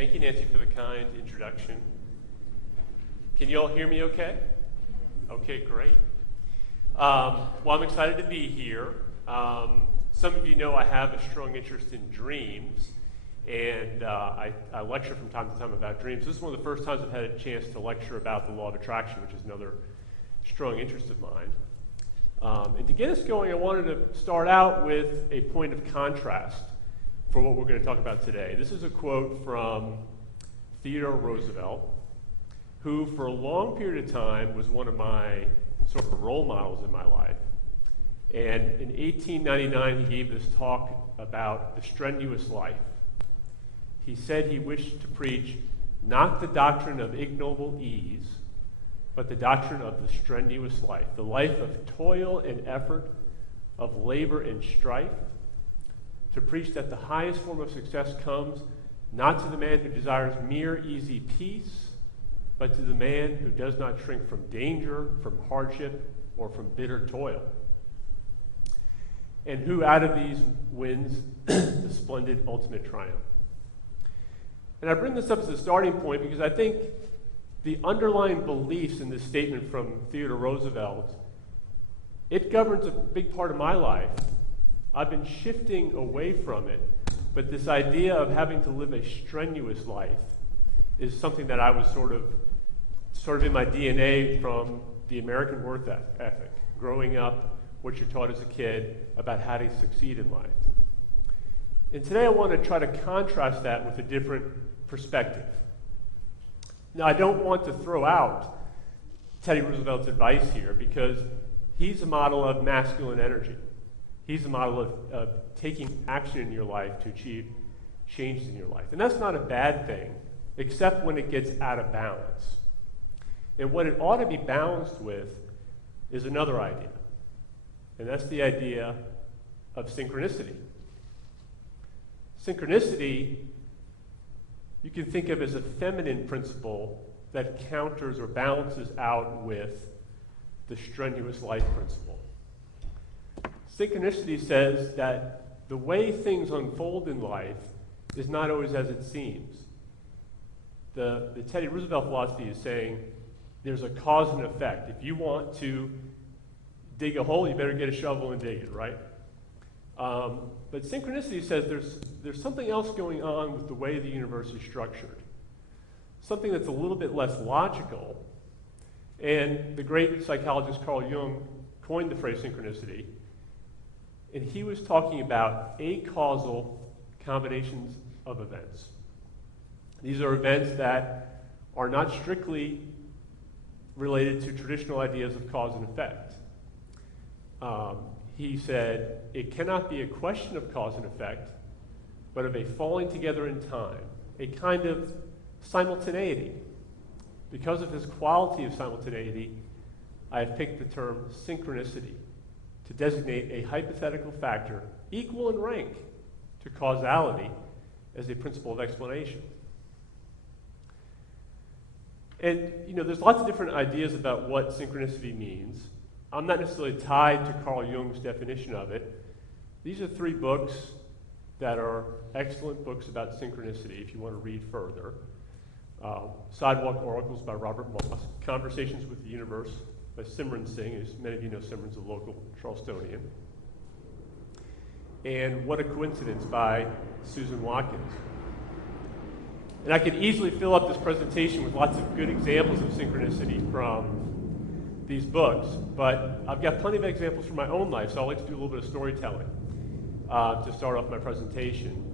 Thank you, Nancy, for the kind introduction. Can you all hear me okay? Okay, great. Well, I'm excited to be here. Some of you know I have a strong interest in dreams, and I lecture from time to time about dreams. This is one of the first times I've had a chance to lecture about the law of attraction, which is another strong interest of mine. And to get us going, I wanted to start out with a point of contrast for what we're going to talk about today. This is a quote from Theodore Roosevelt, who for a long period of time was one of my sort of role models in my life. And in 1899, he gave this talk about the strenuous life. He said he wished to preach not the doctrine of ignoble ease, but the doctrine of the strenuous life, the life of toil and effort, of labor and strife, to preach that the highest form of success comes not to the man who desires mere easy peace, but to the man who does not shrink from danger, from hardship, or from bitter toil, and who out of these wins the splendid ultimate triumph. And I bring this up as a starting point because I think the underlying beliefs in this statement from Theodore Roosevelt, it governs a big part of my life. I've been shifting away from it, but this idea of having to live a strenuous life is something that I was sort of in my DNA from the American work ethic, growing up, what you're taught as a kid about how to succeed in life. And today I want to try to contrast that with a different perspective. Now, I don't want to throw out Teddy Roosevelt's advice here because he's a model of masculine energy. He's a model of taking action in your life to achieve changes in your life. And that's not a bad thing, except when it gets out of balance. And what it ought to be balanced with is another idea. And that's the idea of synchronicity. Synchronicity, you can think of as a feminine principle that counters or balances out with the strenuous life principle. Synchronicity says that the way things unfold in life is not always as it seems. The Teddy Roosevelt philosophy is saying there's a cause and effect. If you want to dig a hole, you better get a shovel and dig it, right? But synchronicity says there's something else going on with the way the universe is structured. Something that's a little bit less logical. And the great psychologist Carl Jung coined the phrase synchronicity. And he was talking about acausal combinations of events. These are events that are not strictly related to traditional ideas of cause and effect. He said, it cannot be a question of cause and effect, but of a falling together in time, a kind of simultaneity. Because of his quality of simultaneity, I have picked the term synchronicity to designate a hypothetical factor equal in rank to causality as a principle of explanation. And, there's lots of different ideas about what synchronicity means. I'm not necessarily tied to Carl Jung's definition of it. These are 3 books that are excellent books about synchronicity if you want to read further. Sidewalk Oracles by Robert Moss, Conversations with the Universe by Simran Singh, as many of you know Simran's a local Charlestonian, and What a Coincidence by Susan Watkins. And I could easily fill up this presentation with lots of good examples of synchronicity from these books, but I've got plenty of examples from my own life, so I'd like to do a little bit of storytelling to start off my presentation.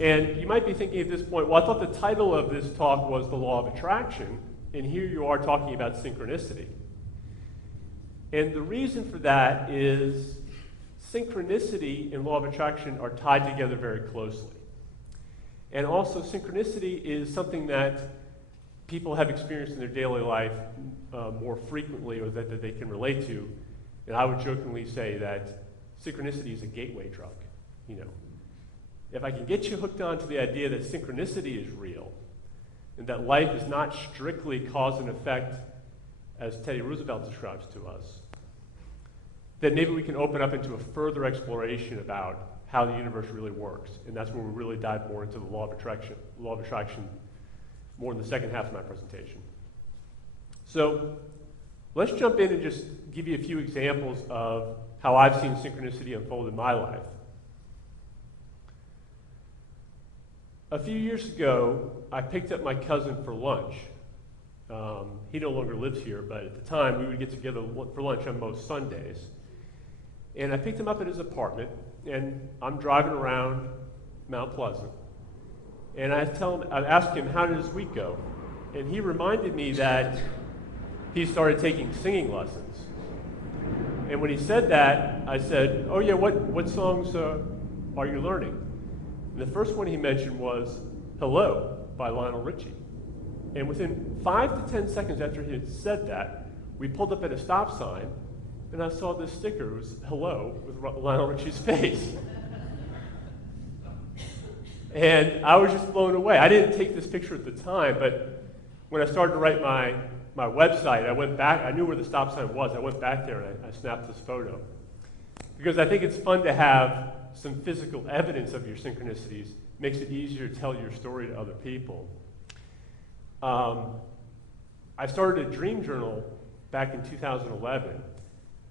And you might be thinking at this point, well, I thought the title of this talk was The Law of Attraction, and here you are talking about synchronicity. And the reason for that is synchronicity and law of attraction are tied together very closely. And also synchronicity is something that people have experienced in their daily life more frequently or that they can relate to. And I would jokingly say that synchronicity is a gateway drug. If I can get you hooked on to the idea that synchronicity is real and that life is not strictly cause and effect as Teddy Roosevelt describes to us, then maybe we can open up into a further exploration about how the universe really works. And that's where we really dive more into the law of attraction more in the second half of my presentation. So let's jump in and just give you a few examples of how I've seen synchronicity unfold in my life. A few years ago, I picked up my cousin for lunch. He no longer lives here, but at the time, we would get together for lunch on most Sundays. And I picked him up at his apartment, and I'm driving around Mount Pleasant. And I asked him, how did his week go? And he reminded me that he started taking singing lessons. And when he said that, I said, oh yeah, what songs are you learning? And the first one he mentioned was Hello by Lionel Richie. And within 5 to 10 seconds after he had said that, we pulled up at a stop sign, and I saw this sticker. It was Hello with Lionel Richie's face. And I was just blown away. I didn't take this picture at the time, but when I started to write my website, I went back. I knew where the stop sign was. I went back there and I snapped this photo. Because I think it's fun to have some physical evidence of your synchronicities. It makes it easier to tell your story to other people. I started a dream journal back in 2011.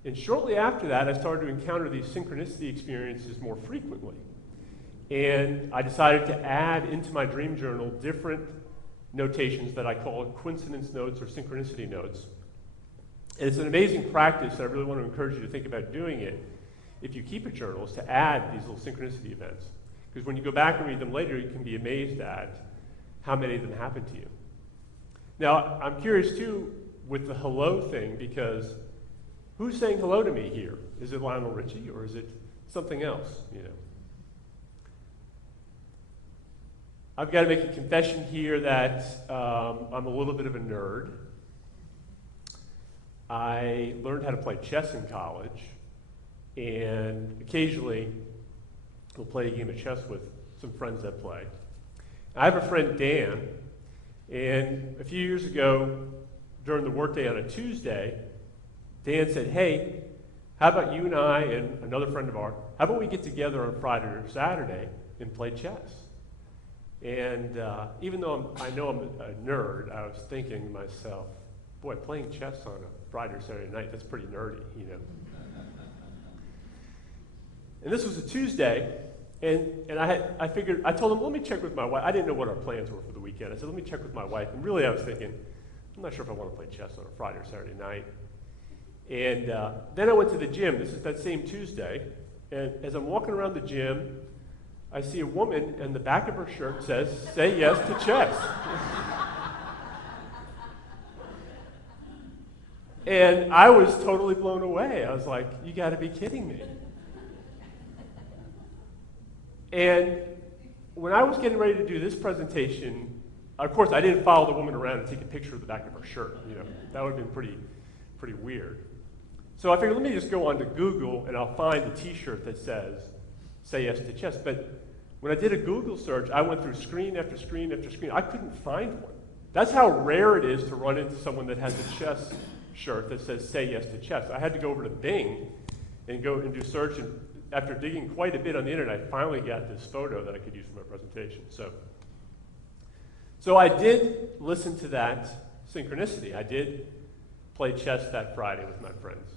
And shortly after that, I started to encounter these synchronicity experiences more frequently. And I decided to add into my dream journal different notations that I call coincidence notes or synchronicity notes. And it's an amazing practice, and I really want to encourage you to think about doing it if you keep a journal, is to add these little synchronicity events. Because when you go back and read them later, you can be amazed at how many of them happen to you. Now, I'm curious too with the hello thing, because who's saying hello to me here? Is it Lionel Richie or is it something else, you know? I've got to make a confession here that I'm a little bit of a nerd. I learned how to play chess in college, and occasionally we'll play a game of chess with some friends that play. I have a friend, Dan, and a few years ago, during the workday on a Tuesday, Dan said, hey, how about you and I and another friend of ours, how about we get together on Friday or Saturday and play chess? And even though I know I'm a nerd, I was thinking to myself, boy, playing chess on a Friday or Saturday night, that's pretty nerdy, you know. And this was a Tuesday, and I figured, I told him, let me check with my wife. I didn't know what our plans were for the weekend. I said, let me check with my wife. And really I was thinking, I'm not sure if I want to play chess on a Friday or Saturday night. And then I went to the gym. This is that same Tuesday. And as I'm walking around the gym, I see a woman, and the back of her shirt says, say yes to chess. And I was totally blown away. I was like, you got to be kidding me. And when I was getting ready to do this presentation, of course, I didn't follow the woman around and take a picture of the back of her shirt. You know, that would have been pretty weird. So I figured, let me just go on to Google, and I'll find a T-shirt that says, say yes to chess. But when I did a Google search, I went through screen after screen after screen. I couldn't find one. That's how rare it is to run into someone that has a chess shirt that says, say yes to chess. I had to go over to Bing and go and do search, and after digging quite a bit on the internet, I finally got this photo that I could use for my presentation. So I did listen to that synchronicity. I did play chess that Friday with my friends.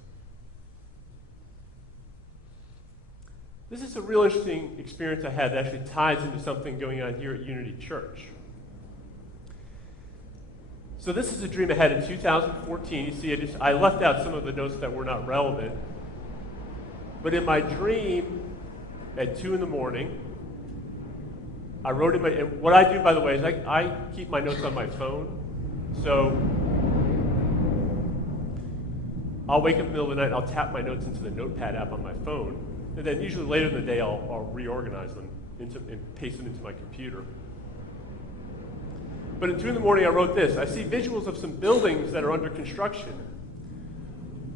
This is a real interesting experience I had that actually ties into something going on here at Unity Church. So this is a dream I had in 2014. You see, I left out some of the notes that were not relevant. But in my dream, at 2 in the morning, I wrote in and what I do, by the way, is I keep my notes on my phone. So I'll wake up in the middle of the night and I'll tap my notes into the Notepad app on my phone. And then usually later in the day, I'll reorganize them and paste them into my computer. But at 2 in the morning, I wrote this. I see visuals of some buildings that are under construction.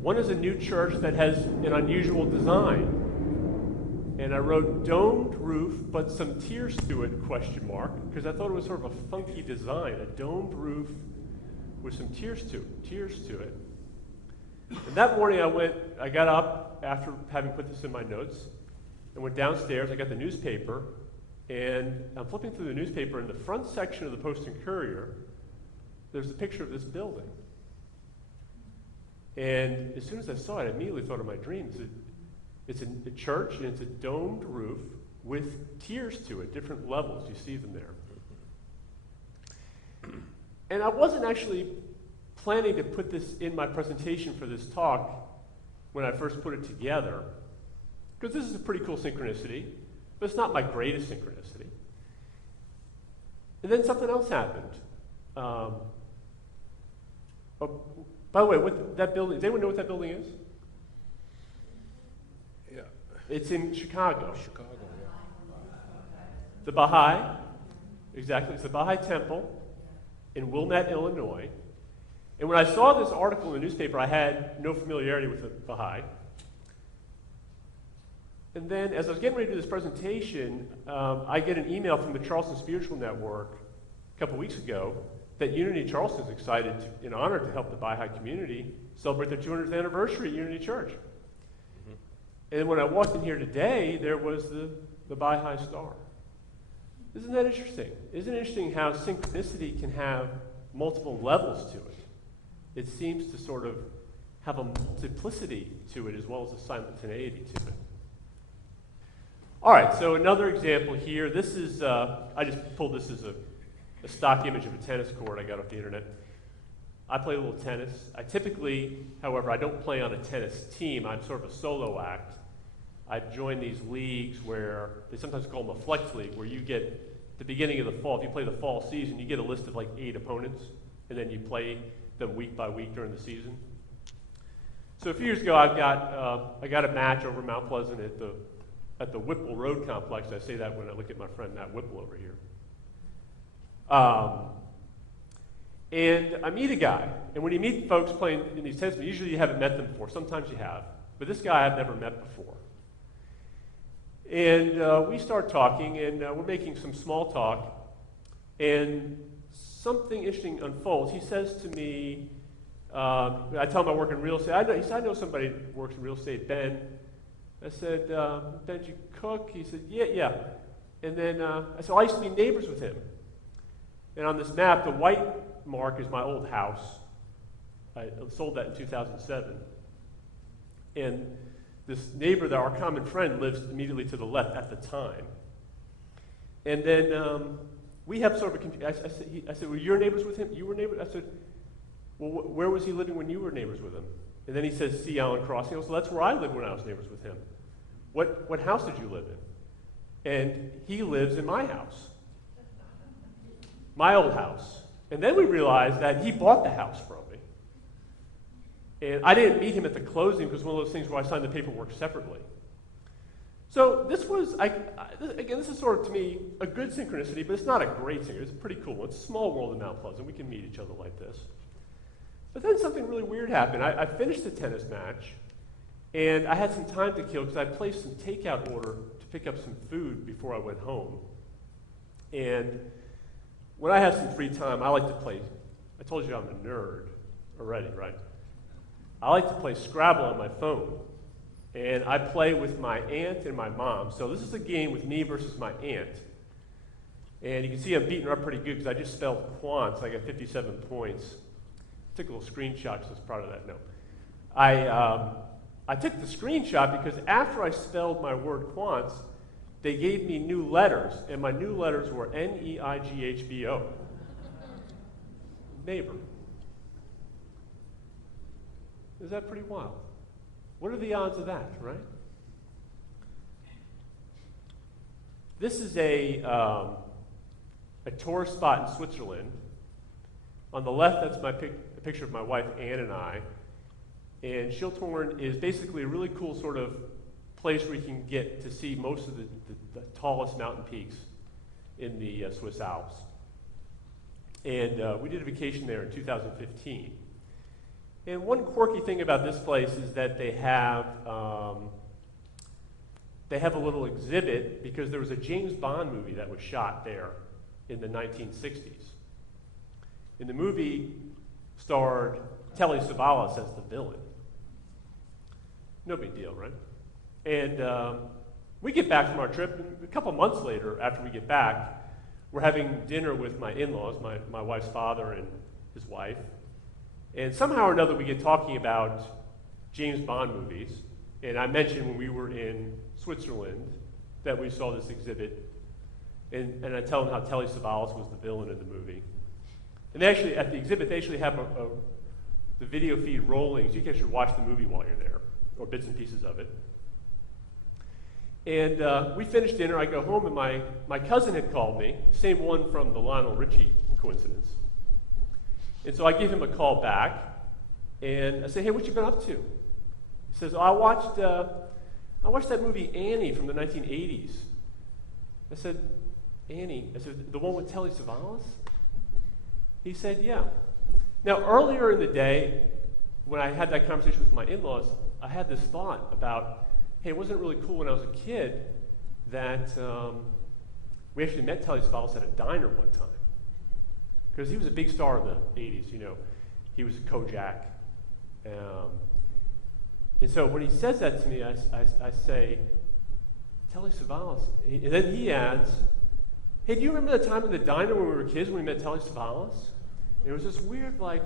One is a new church that has an unusual design. And I wrote domed roof, but some tiers to it, question mark, because I thought it was sort of a funky design, a domed roof with some tiers to it. And that morning I got up after having put this in my notes, I went downstairs, I got the newspaper, and I'm flipping through the newspaper. In the front section of the Post and Courier, there's a picture of this building. And as soon as I saw it, I immediately thought of my dreams. It's a church, and it's a domed roof with tiers to it, different levels. You see them there. And I wasn't actually planning to put this in my presentation for this talk when I first put it together, because this is a pretty cool synchronicity, but it's not my greatest synchronicity. And then something else happened. Oh, by the way, that building, does anyone know what that building is? Yeah. It's in Chicago. Chicago, yeah. The Baha'i, exactly, it's the Baha'i Temple in Wilmette, Illinois. And when I saw this article in the newspaper, I had no familiarity with the Baha'i. And then as I was getting ready to do this presentation, I get an email from the Charleston Spiritual Network a couple weeks ago that Unity of Charleston is excited and honored to help the Baha'i community celebrate their 200th anniversary at Unity Church. Mm-hmm. And then when I walked in here today, there was the Baha'i star. Isn't that interesting? Isn't it interesting how synchronicity can have multiple levels to it? It seems to sort of have a multiplicity to it as well as a simultaneity to it. All right, so another example here. This is, I just pulled this as a stock image of a tennis court I got off the internet. I play a little tennis. I typically, however, I don't play on a tennis team. I'm sort of a solo act. I've joined these leagues where they sometimes call them a flex league, where you get, at the beginning of the fall, if you play the fall season, you get a list of like 8 opponents, and then you play them week by week during the season. So a few years ago, I got a match over Mount Pleasant at the Whipple Road Complex. I say that when I look at my friend Matt Whipple over here. And I meet a guy, and when you meet folks playing in these tennis, usually you haven't met them before. Sometimes you have, but this guy I've never met before. And we start talking, and we're making some small talk, and something interesting unfolds. He says to me, I tell him I work in real estate. He said, I know somebody who works in real estate, Ben. I said, Ben, do you cook? He said, yeah. And then I said, well, I used to be neighbors with him. And on this map, the white mark is my old house. I sold that in 2007. And this neighbor, our common friend, lives immediately to the left at the time. And then we have sort of a, I said, well, you're neighbors with him? You were neighbors? I said, well, where was he living when you were neighbors with him? And then he says, Sea Island Crossing. So that's where I lived when I was neighbors with him. What house did you live in? And he lives in my house. My old house. And then we realized that he bought the house from me. And I didn't meet him at the closing because one of those things where I signed the paperwork separately. So this was, again, this is sort of, to me, a good synchronicity, but it's not a great synchronicity. It's pretty cool. It's a small world in Mount Pleasant. We can meet each other like this. But then something really weird happened. I finished the tennis match, and I had some time to kill because I placed some takeout order to pick up some food before I went home. And when I have some free time, I like to play, I told you I'm a nerd already, right? I like to play Scrabble on my phone. And I play with my aunt and my mom. So this is a game with me versus my aunt. And you can see I'm beating her up pretty good because I just spelled quant, so I got 57 points. Took a little screenshot, so I was proud of that. No. I took the screenshot because after I spelled my word quants, they gave me new letters, and my new letters were N-E-I-G-H-B-O. Neighbor. Is that pretty wild? What are the odds of that, right? This is a tourist spot in Switzerland. On the left, that's a picture of my wife, Ann, and I. And Schilthorn is basically a really cool sort of place where you can get to see most of the tallest mountain peaks in the Swiss Alps. And we did a vacation there in 2015. And one quirky thing about this place is that they have a little exhibit because there was a James Bond movie that was shot there in the 1960s. And the movie starred Telly Savalas as the villain. No big deal, right? And we get back from our trip, and a couple months later, after we get back, we're having dinner with my in-laws, my wife's father and his wife. And somehow or another, we get talking about James Bond movies. And I mentioned when we were in Switzerland that we saw this exhibit. And I tell them how Telly Savalas was the villain in the movie. And they actually, at the exhibit, they actually have the video feed rolling, so you can actually watch the movie while you're there, or bits and pieces of it. And we finished dinner, I go home, and my cousin had called me, same one from the Lionel Richie coincidence. And so I gave him a call back, and I said, hey, what you been up to? He says, oh, I watched that movie Annie from the 1980s. I said, Annie? I said, the one with Telly Savalas? He said, yeah. Now, earlier in the day, when I had that conversation with my in-laws, I had this thought about, hey, wasn't it really cool when I was a kid that we actually met Telly Savalas at a diner one time? Because he was a big star in the 80s, you know. He was Kojak. And so when he says that to me, I say, Telly Savalas. And then he adds, hey, do you remember that time in the diner when we were kids when we met Telly Savalas? And it was this weird, like,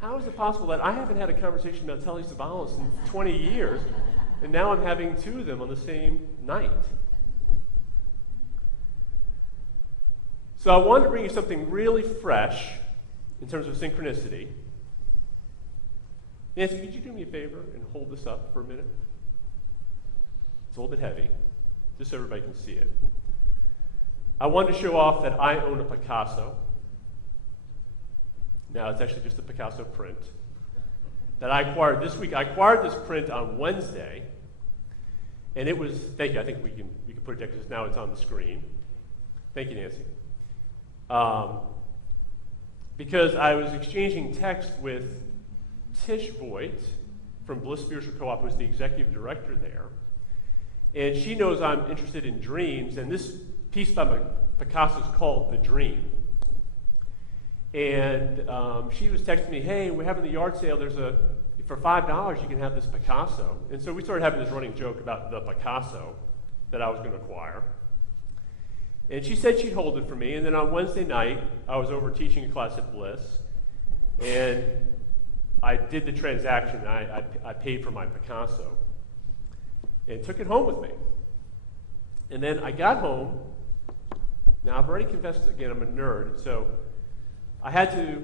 how is it possible that I haven't had a conversation about Telly Savalas in 20 years, and now I'm having two of them on the same night? So I wanted to bring you something really fresh in terms of synchronicity. Nancy, could you do me a favor and hold this up for a minute? It's a little bit heavy, just so everybody can see it. I wanted to show off that I own a Picasso. Now, it's actually just a Picasso print that I acquired this week. I acquired this print on Wednesday, and it was, thank you, I think we can put it there because now it's on the screen. Thank you, Nancy. Because I was exchanging text with Tish Voigt from Bliss Spiritual Co-op, who's the executive director there. And she knows I'm interested in dreams, and this piece by Picasso is called The Dream. And she was texting me, hey, we're having the yard sale, for $5 you can have this Picasso. And so we started having this running joke about the Picasso that I was going to acquire. And she said she'd hold it for me, and then on Wednesday night, I was over teaching a class at Bliss, and I did the transaction. I paid for my Picasso and took it home with me. And then I got home. Now, I've already confessed, again, I'm a nerd, so I had to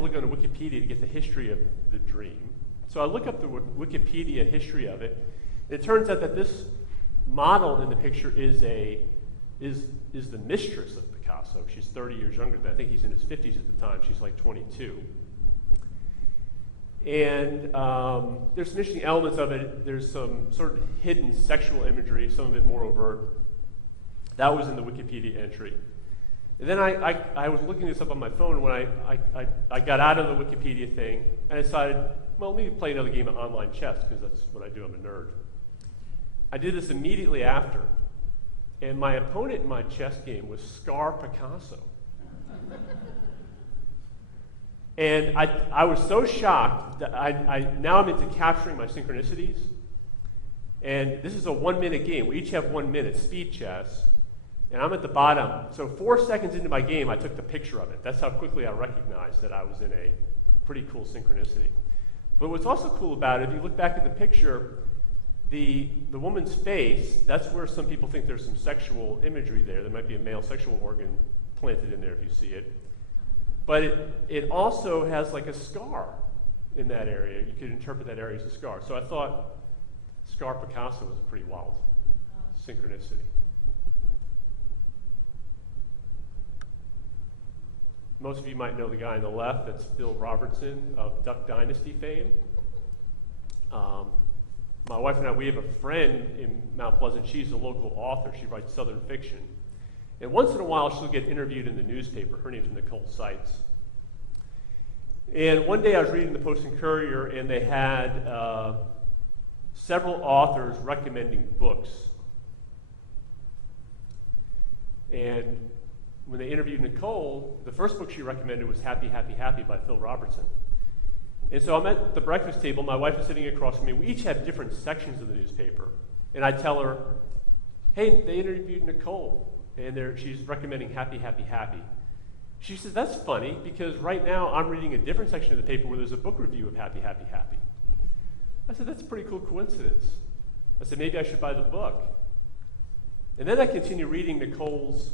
look on Wikipedia to get the history of the dream. So I look up the Wikipedia history of it, and it turns out that this model in the picture is the mistress of Picasso. She's 30 years younger than, I think he's in his 50s at the time. She's like 22. And there's some interesting elements of it. There's some sort of hidden sexual imagery, some of it more overt. That was in the Wikipedia entry. And then I was looking this up on my phone when I got out of the Wikipedia thing, and I decided, well, let me play another game of online chess, because that's what I do, I'm a nerd. I did this immediately after, and my opponent in my chess game was Scar Picasso. And I was so shocked that now I'm into capturing my synchronicities. And this is a 1-minute game. We each have 1 minute, speed chess. And I'm at the bottom. So 4 seconds into my game, I took the picture of it. That's how quickly I recognized that I was in a pretty cool synchronicity. But what's also cool about it, if you look back at the picture, the woman's face, that's where some people think there's some sexual imagery there. There might be a male sexual organ planted in there if you see it. But it also has like a scar in that area. You could interpret that area as a scar. So I thought Scar Picasso was a pretty wild synchronicity. Most of you might know the guy on the left. That's Phil Robertson of Duck Dynasty fame. My wife and I, we have a friend in Mount Pleasant. She's a local author. She writes Southern fiction. And once in a while, she'll get interviewed in the newspaper. Her name's Nicole Seitz. And one day I was reading the Post and Courier, and they had several authors recommending books. And when they interviewed Nicole, the first book she recommended was Happy, Happy, Happy by Phil Robertson. And so I'm at the breakfast table. My wife is sitting across from me. We each have different sections of the newspaper. And I tell her, hey, they interviewed Nicole, and she's recommending happy, happy, happy. She says, that's funny, because right now I'm reading a different section of the paper where there's a book review of happy, happy, happy. I said, that's a pretty cool coincidence. I said, maybe I should buy the book. And then I continue reading Nicole's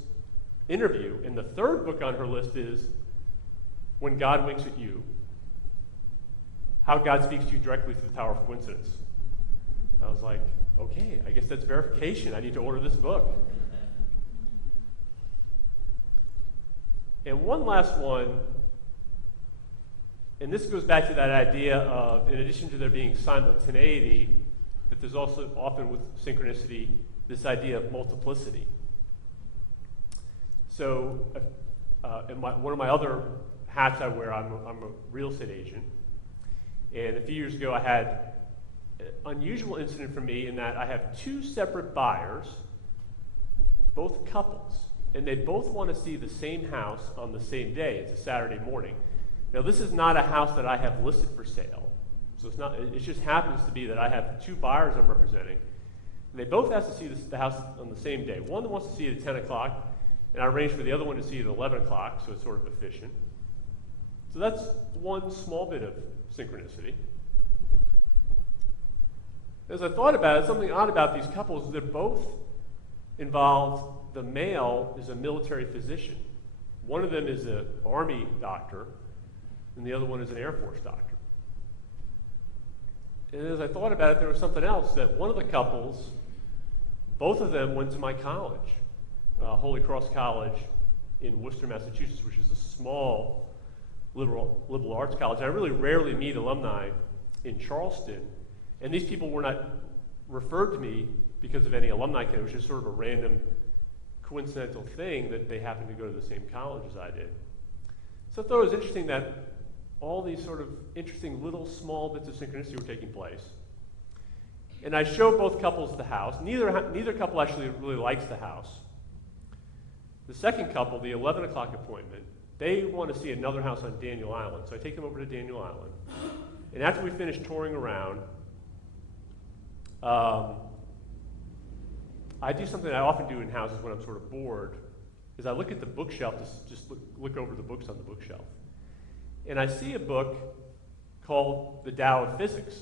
interview, and the third book on her list is When God Winks at You, How God Speaks to You Directly Through the Power of Coincidence. I was like, okay, I guess that's verification. I need to order this book. And one last one, and this goes back to that idea of, in addition to there being simultaneity, that there's also often with synchronicity this idea of multiplicity. So one of my other hats I wear, I'm a real estate agent. And a few years ago I had an unusual incident for me in that I have two separate buyers, both couples, and they both want to see the same house on the same day. It's a Saturday morning. Now this is not a house that I have listed for sale. So it just happens to be that I have two buyers I'm representing. And they both ask to see the house on the same day. One wants to see it at 10 o'clock, and I arranged for the other one to see it at 11 o'clock, so it's sort of efficient. So that's one small bit of synchronicity. As I thought about it, something odd about these couples is they're both involved. The male is a military physician. One of them is an Army doctor, and the other one is an Air Force doctor. And as I thought about it, there was something else, that one of the couples, both of them went to my college, Holy Cross College in Worcester, Massachusetts, which is a small liberal arts college. And I really rarely meet alumni in Charleston, and these people were not referred to me because of any alumni connect. It was just sort of a random coincidental thing that they happened to go to the same college as I did. So I thought it was interesting that all these sort of interesting little small bits of synchronicity were taking place. And I show both couples the house. Neither couple actually really likes the house. The second couple, the 11 o'clock appointment, they want to see another house on Daniel Island. So I take them over to Daniel Island. And after we finish touring around, I do something I often do in houses when I'm sort of bored, is I look at the bookshelf, just look over the books on the bookshelf. And I see a book called The Tao of Physics.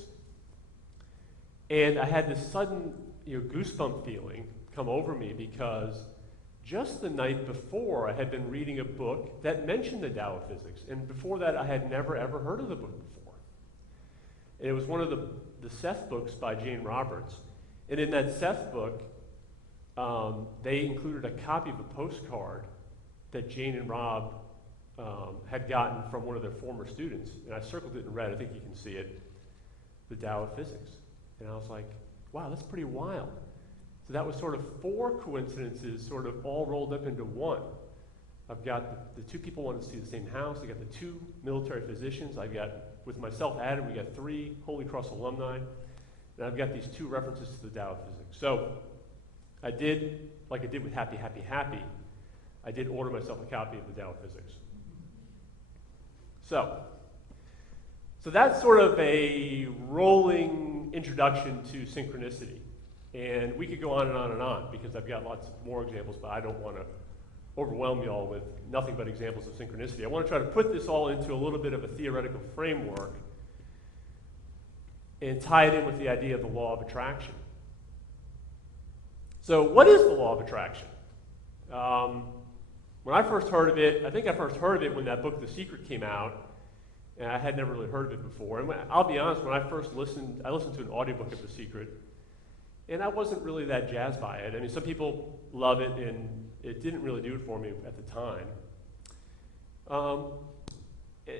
And I had this sudden goosebump feeling come over me because just the night before I had been reading a book that mentioned the Tao of Physics. And before that I had never ever heard of the book before. And it was one of the Seth books by Jane Roberts. And in that Seth book, they included a copy of a postcard that Jane and Rob had gotten from one of their former students. And I circled it in red, I think you can see it, The Tao of Physics. And I was like, wow, that's pretty wild. So that was sort of four coincidences sort of all rolled up into one. I've got the two people wanting to see the same house. I got the two military physicians. I've got, with myself added, we got 3 Holy Cross alumni. And I've got these 2 references to the Tao of Physics. So I did, like I did with Happy, Happy, Happy, I did order myself a copy of the Tao of Physics. So that's sort of a rolling introduction to synchronicity. And we could go on and on and on because I've got lots more examples, but I don't want to overwhelm you all with nothing but examples of synchronicity. I want to try to put this all into a little bit of a theoretical framework and tie it in with the idea of the law of attraction. So what is the law of attraction? When I first heard of it, I think I first heard of it when that book, The Secret, came out, and I had never really heard of it before. And I'll be honest, when I first listened, I listened to an audiobook of The Secret, and I wasn't really that jazzed by it. I mean, some people love it, and it didn't really do it for me at the time.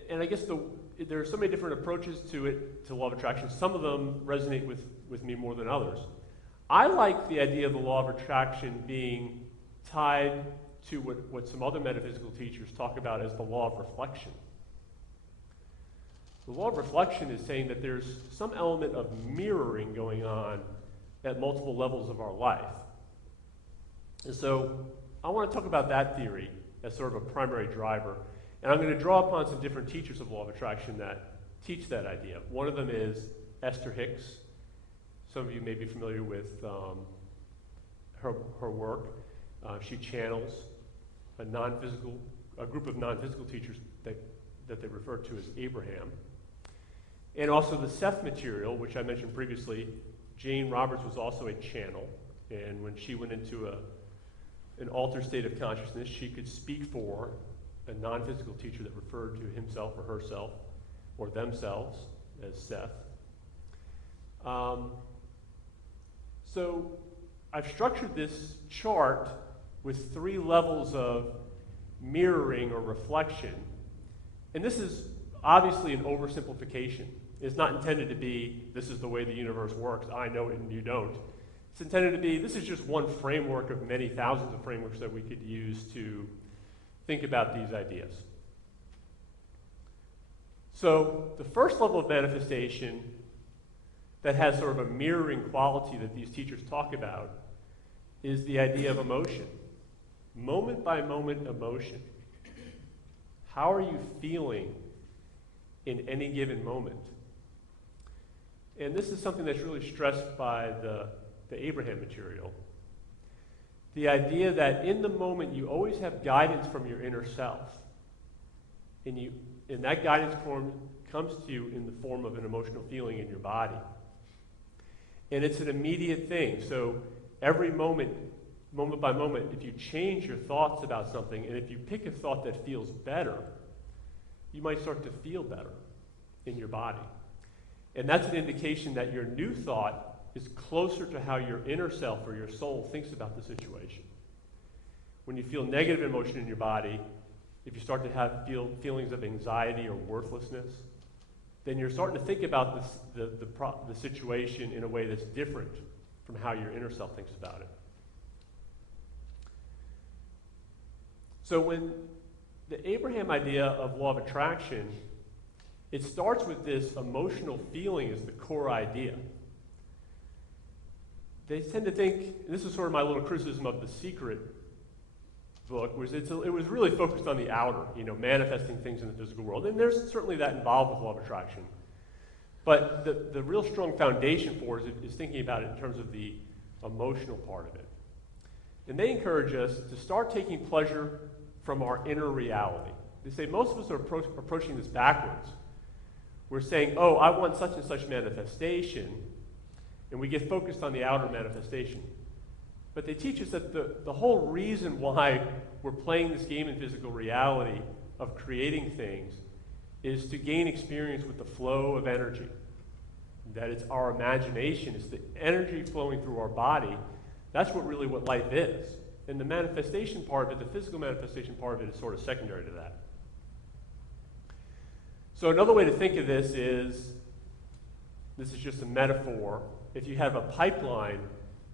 And I guess there are so many different approaches to it, to law of attraction. Some of them resonate with me more than others. I like the idea of the law of attraction being tied to what some other metaphysical teachers talk about as the law of reflection. The law of reflection is saying that there's some element of mirroring going on at multiple levels of our life. And so I want to talk about that theory as sort of a primary driver. And I'm going to draw upon some different teachers of law of attraction that teach that idea. One of them is Esther Hicks. Some of you may be familiar with her work. She channels a group of non-physical teachers that they refer to as Abraham. And also the Seth material, which I mentioned previously, Jane Roberts was also a channel, and when she went into an altered state of consciousness, she could speak for a non-physical teacher that referred to himself or herself or themselves as Seth. So I've structured this chart with 3 levels of mirroring or reflection, and this is obviously an oversimplification. It's not intended to be, this is the way the universe works, I know it and you don't. It's intended to be, this is just one framework of many thousands of frameworks that we could use to think about these ideas. So the first level of manifestation that has sort of a mirroring quality that these teachers talk about is the idea of emotion. Moment by moment emotion. How are you feeling in any given moment? And this is something that's really stressed by the Abraham material. The idea that in the moment you always have guidance from your inner self. And that guidance comes to you in the form of an emotional feeling in your body. And it's an immediate thing. So every moment by moment, if you change your thoughts about something, and if you pick a thought that feels better, you might start to feel better in your body. And that's an indication that your new thought is closer to how your inner self or your soul thinks about the situation. When you feel negative emotion in your body, if you start to feel feelings of anxiety or worthlessness, then you're starting to think about the situation in a way that's different from how your inner self thinks about it. So when the Abraham idea of law of attraction, it starts with this emotional feeling as the core idea. They tend to think, and this is sort of my little criticism of The Secret book, was it was really focused on the outer, manifesting things in the physical world. And there's certainly that involved with law of attraction. But the real strong foundation for it is thinking about it in terms of the emotional part of it. And they encourage us to start taking pleasure from our inner reality. They say most of us are approaching this backwards. We're saying, oh, I want such and such manifestation, and we get focused on the outer manifestation. But they teach us that the whole reason why we're playing this game in physical reality of creating things is to gain experience with the flow of energy. That it's our imagination, it's the energy flowing through our body. That's what life is. And the manifestation part of it, the physical manifestation part of it, is sort of secondary to that. So another way to think of this is just a metaphor. If you have a pipeline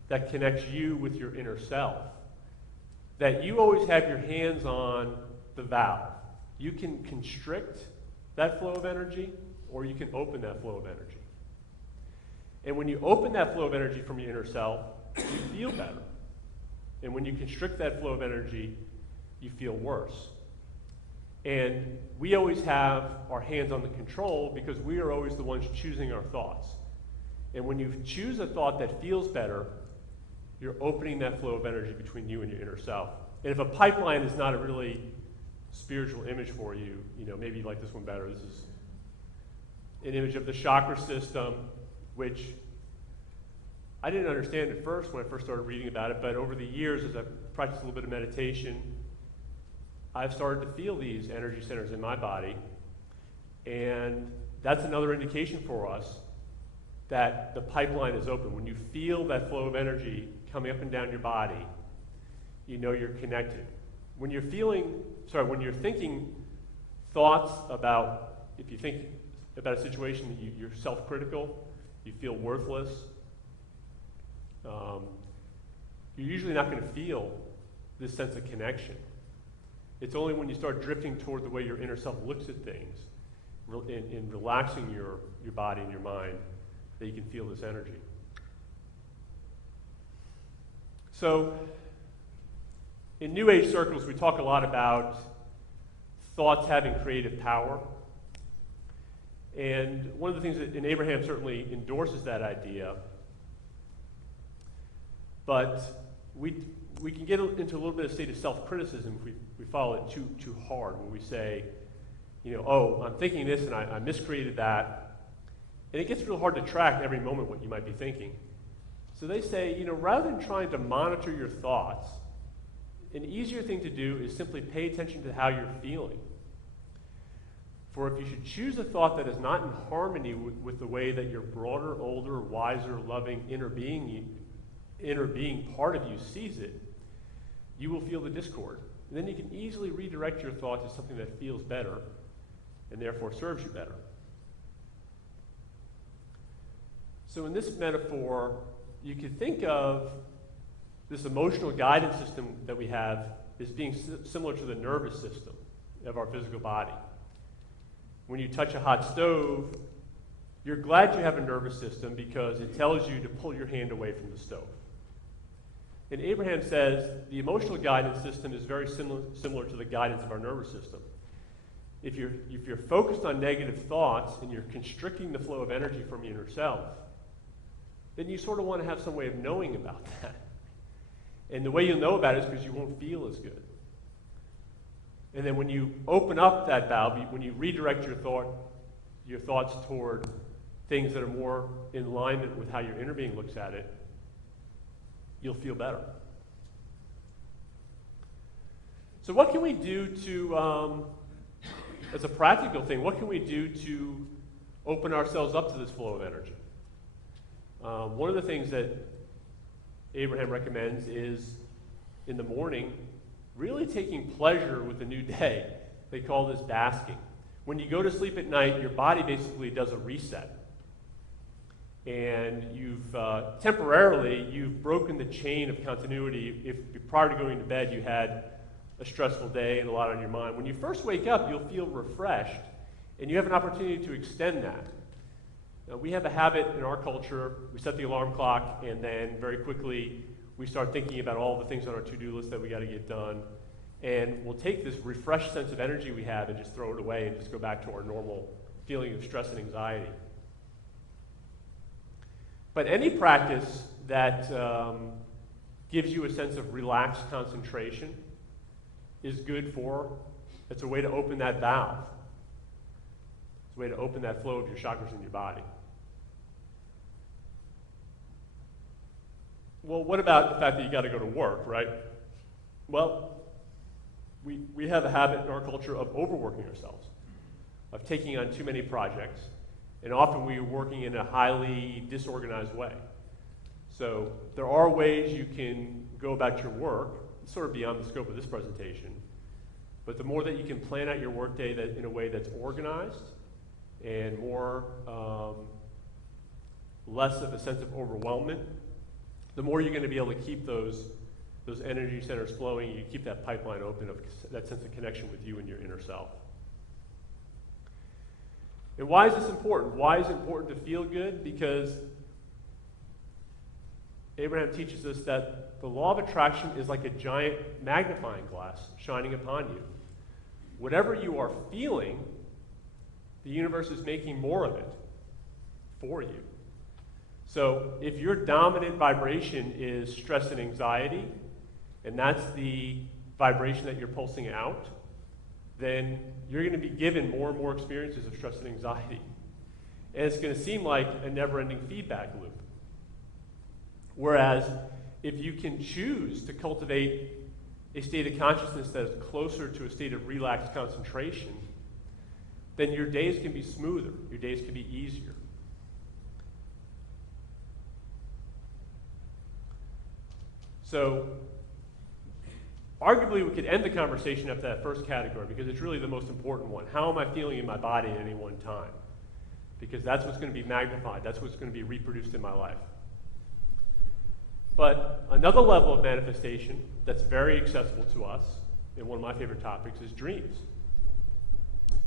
that connects you with your inner self, that you always have your hands on the valve. You can constrict that flow of energy, or you can open that flow of energy. And when you open that flow of energy from your inner self, you feel better. And when you constrict that flow of energy, you feel worse. And we always have our hands on the control because we are always the ones choosing our thoughts. And when you choose a thought that feels better, you're opening that flow of energy between you and your inner self. And if a pipeline is not a really spiritual image for you, maybe you like this one better. This is an image of the chakra system, which I didn't understand at first when I first started reading about it, but over the years, as I've practiced a little bit of meditation, I've started to feel these energy centers in my body, and that's another indication for us that the pipeline is open. When you feel that flow of energy coming up and down your body, you know you're connected. When you're thinking thoughts about, if you think about a situation that you're self-critical, you feel worthless, you're usually not going to feel this sense of connection. It's only when you start drifting toward the way your inner self looks at things, in relaxing your body and your mind, that you can feel this energy. So, in New Age circles, we talk a lot about thoughts having creative power. And one of the things and Abraham certainly endorses that idea, but we can get into a little bit of state of self-criticism if we follow it too hard, when we say, oh, I'm thinking this and I miscreated that. And it gets real hard to track every moment what you might be thinking. So they say, rather than trying to monitor your thoughts, an easier thing to do is simply pay attention to how you're feeling. For if you should choose a thought that is not in harmony with the way that your broader, older, wiser, loving inner being part of you sees it, you will feel the discord. And then you can easily redirect your thought to something that feels better and therefore serves you better. So in this metaphor, you could think of this emotional guidance system that we have as being similar to the nervous system of our physical body. When you touch a hot stove, you're glad you have a nervous system because it tells you to pull your hand away from the stove. And Abraham says the emotional guidance system is very similar to the guidance of our nervous system. If you're focused on negative thoughts and you're constricting the flow of energy from your inner self, then you sort of want to have some way of knowing about that. And the way you'll know about it is because you won't feel as good. And then when you open up that valve, when you redirect your thoughts toward things that are more in alignment with how your inner being looks at it, you'll feel better. So what can we do to, as a practical thing, what can we do to open ourselves up to this flow of energy? One of the things that Abraham recommends is, in the morning, really taking pleasure with the new day. They call this basking. When you go to sleep at night, your body basically does a reset. And you've broken the chain of continuity. If prior to going to bed you had a stressful day and a lot on your mind, when you first wake up, you'll feel refreshed, and you have an opportunity to extend that. Now, we have a habit in our culture, we set the alarm clock, and then very quickly we start thinking about all the things on our to-do list that we got to get done, and we'll take this refreshed sense of energy we have and just throw it away and just go back to our normal feeling of stress and anxiety. But any practice that gives you a sense of relaxed concentration is good it's a way to open that valve. It's a way to open that flow of your chakras in your body. Well, what about the fact that you got to go to work, right? Well, we have a habit in our culture of overworking ourselves, of taking on too many projects, and often we are working in a highly disorganized way. So there are ways you can go about your work, it's sort of beyond the scope of this presentation, but the more that you can plan out your workday in a way that's organized and more, less of a sense of overwhelmment, the more you're going to be able to keep those energy centers flowing. You keep that pipeline open of that sense of connection with you and your inner self. And why is this important? Why is it important to feel good? Because Abraham teaches us that the law of attraction is like a giant magnifying glass shining upon you. Whatever you are feeling, the universe is making more of it for you. So if your dominant vibration is stress and anxiety, and that's the vibration that you're pulsing out, then you're going to be given more and more experiences of stress and anxiety. And it's going to seem like a never-ending feedback loop. Whereas if you can choose to cultivate a state of consciousness that is closer to a state of relaxed concentration, then your days can be smoother, your days can be easier. So, arguably we could end the conversation after that first category because it's really the most important one. How am I feeling in my body at any one time? Because that's what's going to be magnified, that's what's going to be reproduced in my life. But another level of manifestation that's very accessible to us, and one of my favorite topics, is dreams.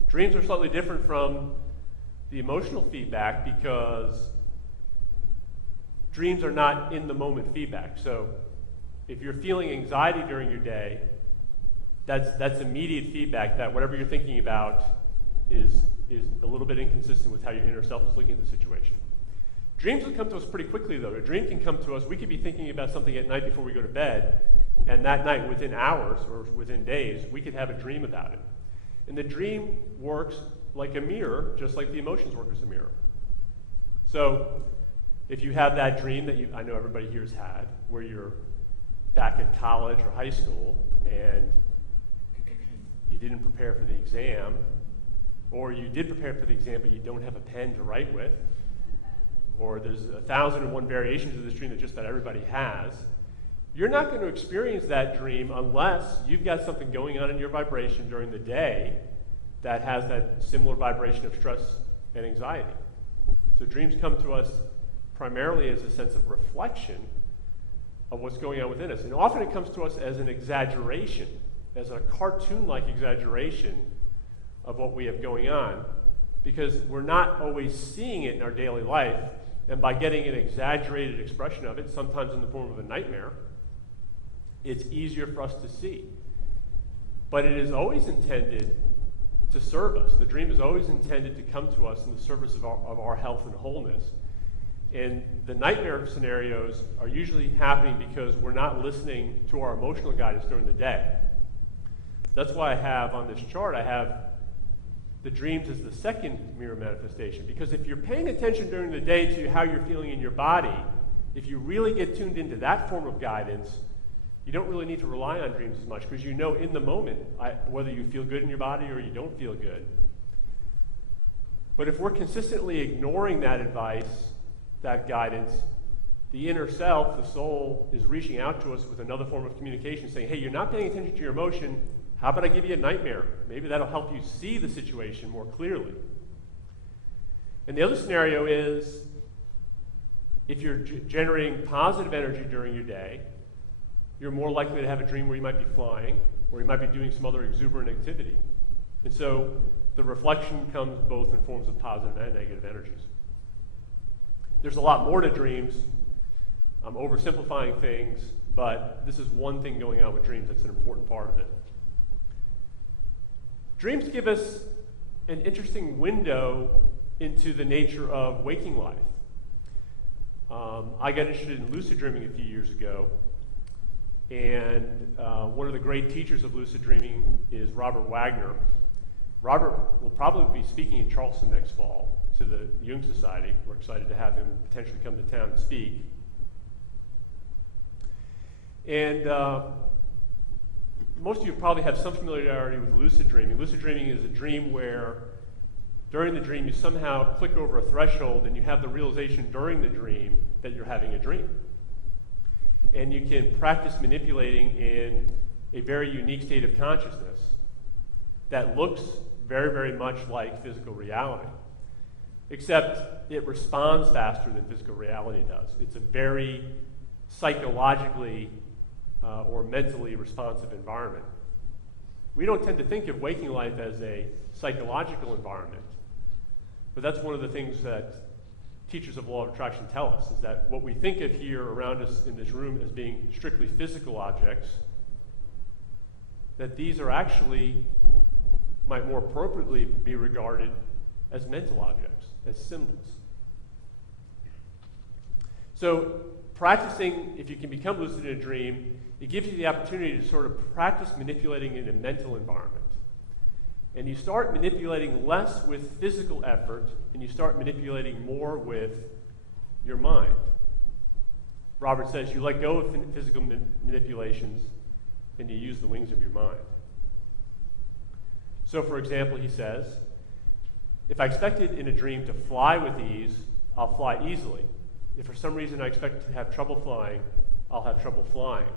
Dreams are slightly different from the emotional feedback because dreams are not in the moment feedback. So if you're feeling anxiety during your day, that's immediate feedback that whatever you're thinking about is a little bit inconsistent with how your inner self is looking at the situation. Dreams will come to us pretty quickly, though. A dream can come to us. We could be thinking about something at night before we go to bed, and that night, within hours or within days, we could have a dream about it. And the dream works like a mirror, just like the emotions work as a mirror. So if you have that dream that I know everybody here has had, where you're back at college or high school, and you didn't prepare for the exam, or you did prepare for the exam, but you don't have a pen to write with, or there's 1,001 variations of this dream that just about everybody has, you're not going to experience that dream unless you've got something going on in your vibration during the day that has that similar vibration of stress and anxiety. So dreams come to us primarily as a sense of reflection of what's going on within us. And often it comes to us as an exaggeration, as a cartoon-like exaggeration of what we have going on, because we're not always seeing it in our daily life, and by getting an exaggerated expression of it, sometimes in the form of a nightmare, it's easier for us to see. But it is always intended to serve us. The dream is always intended to come to us in the service of our health and wholeness. And the nightmare scenarios are usually happening because we're not listening to our emotional guidance during the day. That's why I have on this chart, I have the dreams as the second mirror manifestation. Because if you're paying attention during the day to how you're feeling in your body, if you really get tuned into that form of guidance, you don't really need to rely on dreams as much, because you know in the moment whether you feel good in your body or you don't feel good. But if we're consistently ignoring that advice, that guidance, the inner self, the soul, is reaching out to us with another form of communication, saying, hey, you're not paying attention to your emotion. How about I give you a nightmare? Maybe that'll help you see the situation more clearly. And the other scenario is, if you're generating positive energy during your day, you're more likely to have a dream where you might be flying, or you might be doing some other exuberant activity. And so the reflection comes both in forms of positive and negative energies. There's a lot more to dreams. I'm oversimplifying things, but this is one thing going on with dreams that's an important part of it. Dreams give us an interesting window into the nature of waking life. I got interested in lucid dreaming a few years ago, and one of the great teachers of lucid dreaming is Robert Wagner. Robert will probably be speaking in Charleston next fall to the Jung Society. We're excited to have him potentially come to town and speak. And most of you probably have some familiarity with lucid dreaming. Lucid dreaming is a dream where during the dream you somehow click over a threshold and you have the realization during the dream that you're having a dream. And you can practice manipulating in a very unique state of consciousness that looks very, very much like physical reality, except it responds faster than physical reality does. It's a very psychologically or mentally responsive environment. We don't tend to think of waking life as a psychological environment, but that's one of the things that teachers of law of attraction tell us, is that what we think of here around us in this room as being strictly physical objects, that these are actually, might more appropriately be regarded as mental objects, as symbols. So practicing, if you can become lucid in a dream, it gives you the opportunity to sort of practice manipulating in a mental environment. And you start manipulating less with physical effort, and you start manipulating more with your mind. Robert says you let go of physical manipulations, and you use the wings of your mind. So, for example, he says, if I expected in a dream to fly with ease, I'll fly easily. If for some reason I expect to have trouble flying, I'll have trouble flying.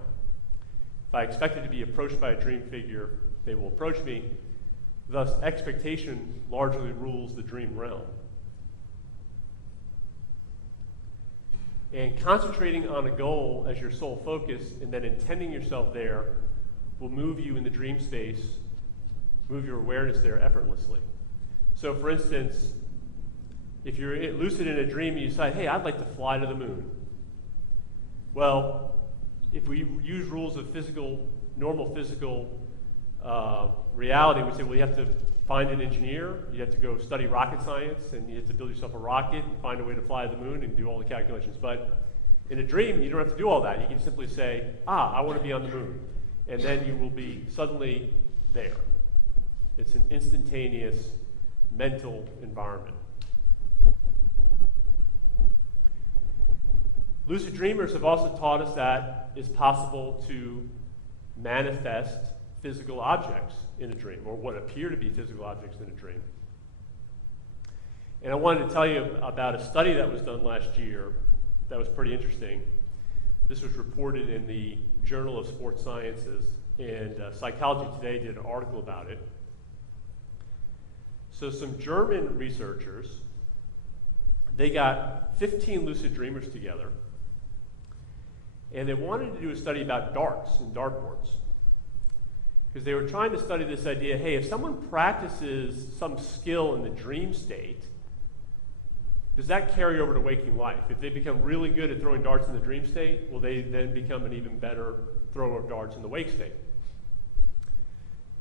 If I expected to be approached by a dream figure, they will approach me. Thus, expectation largely rules the dream realm. And concentrating on a goal as your sole focus and then intending yourself there will move you in the dream space, move your awareness there effortlessly. So, for instance, if you're lucid in a dream and you decide, hey, I'd like to fly to the moon. Well, if we use rules of normal physical reality, we say, well, you have to find an engineer, you have to go study rocket science, and you have to build yourself a rocket and find a way to fly to the moon and do all the calculations. But in a dream, you don't have to do all that. You can simply say, I want to be on the moon. And then you will be suddenly there. It's an instantaneous mental environment. Lucid dreamers have also taught us that it's possible to manifest physical objects in a dream, or what appear to be physical objects in a dream. And I wanted to tell you about a study that was done last year that was pretty interesting. This was reported in the Journal of Sports Sciences, and Psychology Today did an article about it. So some German researchers, they got 15 lucid dreamers together, and they wanted to do a study about darts and dartboards. Because they were trying to study this idea, hey, if someone practices some skill in the dream state, does that carry over to waking life? If they become really good at throwing darts in the dream state, will they then become an even better thrower of darts in the wake state?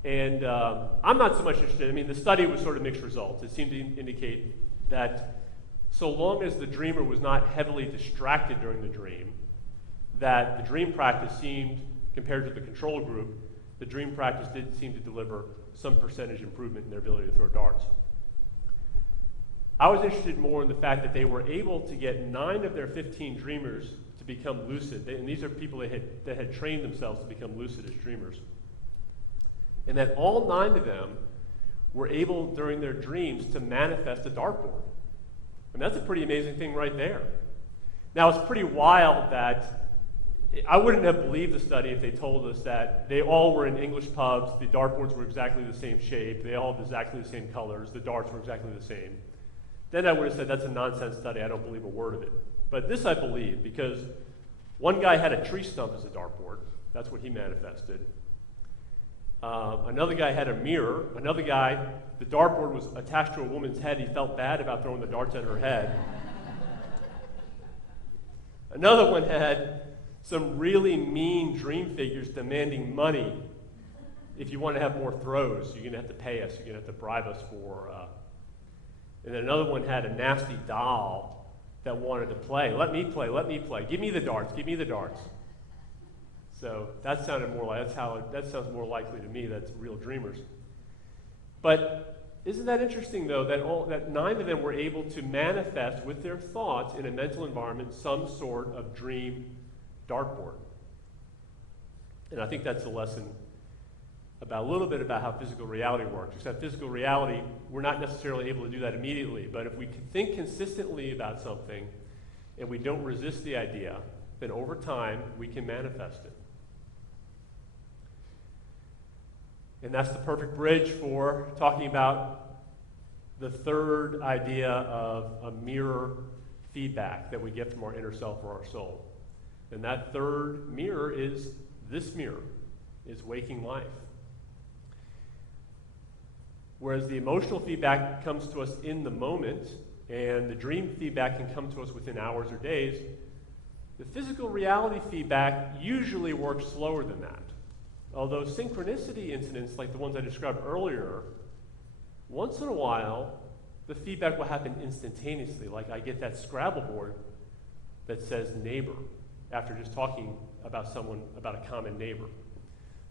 And I'm not so much interested. I mean, the study was sort of mixed results. It seemed to indicate that so long as the dreamer was not heavily distracted during the dream, that the dream practice seemed, compared to the control group, the dream practice did seem to deliver some percentage improvement in their ability to throw darts. I was interested more in the fact that they were able to get 9 of their 15 dreamers to become lucid. And these are people that had trained themselves to become lucid as dreamers. And that all 9 of them were able, during their dreams, to manifest a dartboard. And that's a pretty amazing thing right there. Now, it's pretty wild that I wouldn't have believed the study if they told us that they all were in English pubs, the dartboards were exactly the same shape, they all had exactly the same colors, the darts were exactly the same. Then I would have said, that's a nonsense study, I don't believe a word of it. But this I believe, because one guy had a tree stump as a dartboard, that's what he manifested. Another guy had a mirror. Another guy, the dartboard was attached to a woman's head, he felt bad about throwing the darts at her head. Another one had some really mean dream figures demanding money. If you want to have more throws, you're going to have to pay us. You're going to have to bribe us for... And then another one had a nasty doll that wanted to play. Let me play, let me play. Give me the darts, give me the darts. So that sounded more like, that sounds more likely to me that's real dreamers. But isn't that interesting, though, that 9 of them were able to manifest with their thoughts in a mental environment some sort of dream dartboard. And I think that's a lesson about a little bit about how physical reality works. Except physical reality, we're not necessarily able to do that immediately, but if we think consistently about something and we don't resist the idea, then over time we can manifest it. And that's the perfect bridge for talking about the third idea of a mirror feedback that we get from our inner self or our soul. And that third mirror is this mirror, is waking life. Whereas the emotional feedback comes to us in the moment, and the dream feedback can come to us within hours or days, the physical reality feedback usually works slower than that. Although synchronicity incidents, like the ones I described earlier, once in a while, the feedback will happen instantaneously. Like I get that Scrabble board that says neighbor, after just talking about someone, about a common neighbor.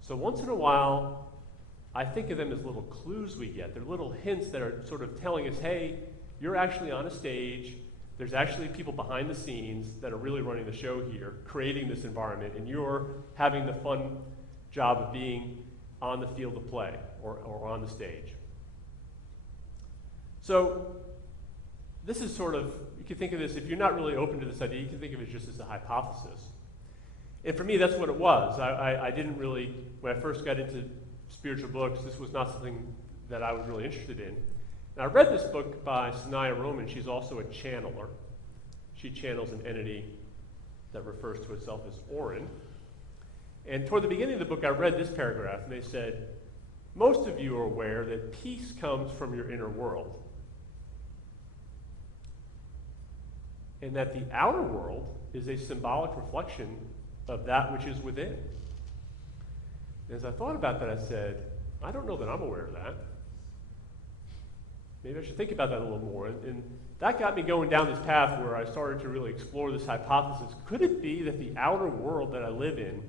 So once in a while, I think of them as little clues we get. They're little hints that are sort of telling us, hey, you're actually on a stage, there's actually people behind the scenes that are really running the show here, creating this environment, and you're having the fun job of being on the field of play or on the stage. So this is sort of, you can think of this, if you're not really open to this idea, you can think of it just as a hypothesis. And for me, that's what it was. I didn't really, when I first got into spiritual books, this was not something that I was really interested in. And I read this book by Sanaya Roman. She's also a channeler. She channels an entity that refers to itself as Orin. And toward the beginning of the book, I read this paragraph, and they said, most of you are aware that peace comes from your inner world, and that the outer world is a symbolic reflection of that which is within. And as I thought about that, I said, I don't know that I'm aware of that. Maybe I should think about that a little more. And that got me going down this path where I started to really explore this hypothesis. Could it be that the outer world that I live in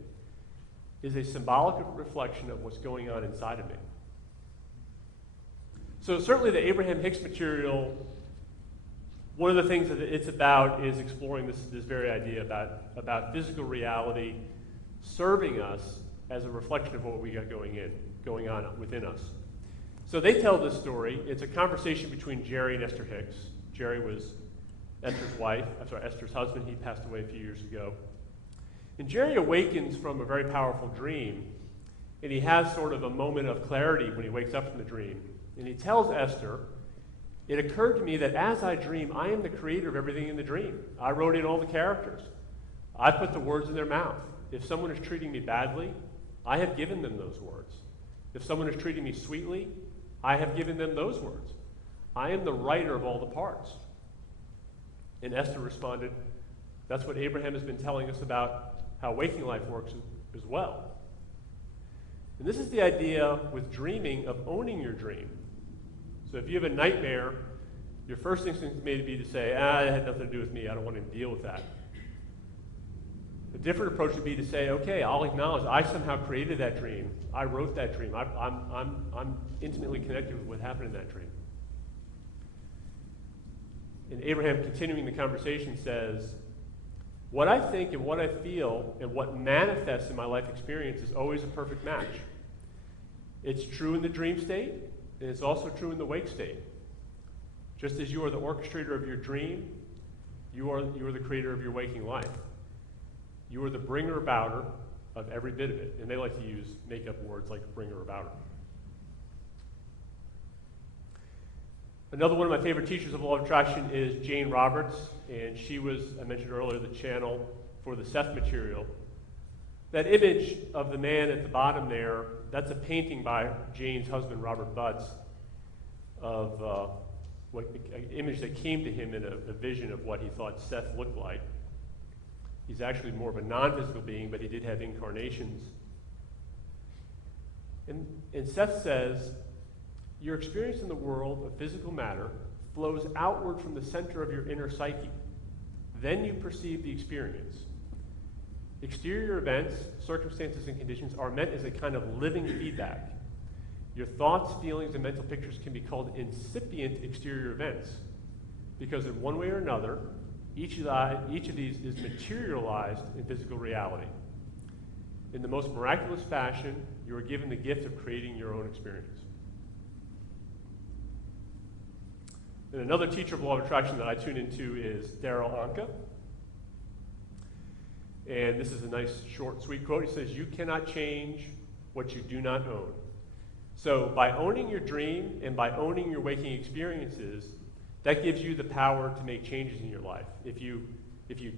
is a symbolic reflection of what's going on inside of me? So certainly the Abraham Hicks material, one of the things that it's about is exploring this very idea about physical reality serving us as a reflection of what we got going on within us. So they tell this story. It's a conversation between Jerry and Esther Hicks. Jerry was Esther's husband. He passed away a few years ago. And Jerry awakens from a very powerful dream, and he has sort of a moment of clarity when he wakes up from the dream. And he tells Esther, "It occurred to me that as I dream, I am the creator of everything in the dream. I wrote in all the characters. I put the words in their mouth. If someone is treating me badly, I have given them those words. If someone is treating me sweetly, I have given them those words. I am the writer of all the parts." And Esther responded, "That's what Abraham has been telling us about how waking life works as well." And this is the idea with dreaming of owning your dream. So if you have a nightmare, your first instinct may be to say, it had nothing to do with me, I don't want to deal with that. A different approach would be to say, okay, I'll acknowledge I somehow created that dream. I wrote that dream. I'm intimately connected with what happened in that dream. And Abraham, continuing the conversation, says, "What I think and what I feel and what manifests in my life experience is always a perfect match. It's true in the dream state, and it's also true in the wake state. Just as you are the orchestrator of your dream, you are the creator of your waking life. You are the bringer-abouter of every bit of it." And they like to use make-up words like bringer-abouter. Another one of my favorite teachers of law of attraction is Jane Roberts, and she was, I mentioned earlier, the channel for the Seth material. That image of the man at the bottom there, that's a painting by Jane's husband, Robert Butts, of an image that came to him in a vision of what he thought Seth looked like. He's actually more of a non-physical being, but he did have incarnations. And Seth says, "Your experience in the world of physical matter flows outward from the center of your inner psyche. Then you perceive the experience. Exterior events, circumstances, and conditions are meant as a kind of living feedback. Your thoughts, feelings, and mental pictures can be called incipient exterior events because in one way or another, each of these is materialized in physical reality. In the most miraculous fashion, you are given the gift of creating your own experience." And another teacher of law of attraction that I tune into is Daryl Anka. And this is a nice, short, sweet quote. He says, "You cannot change what you do not own." So by owning your dream and by owning your waking experiences, that gives you the power to make changes in your life. If you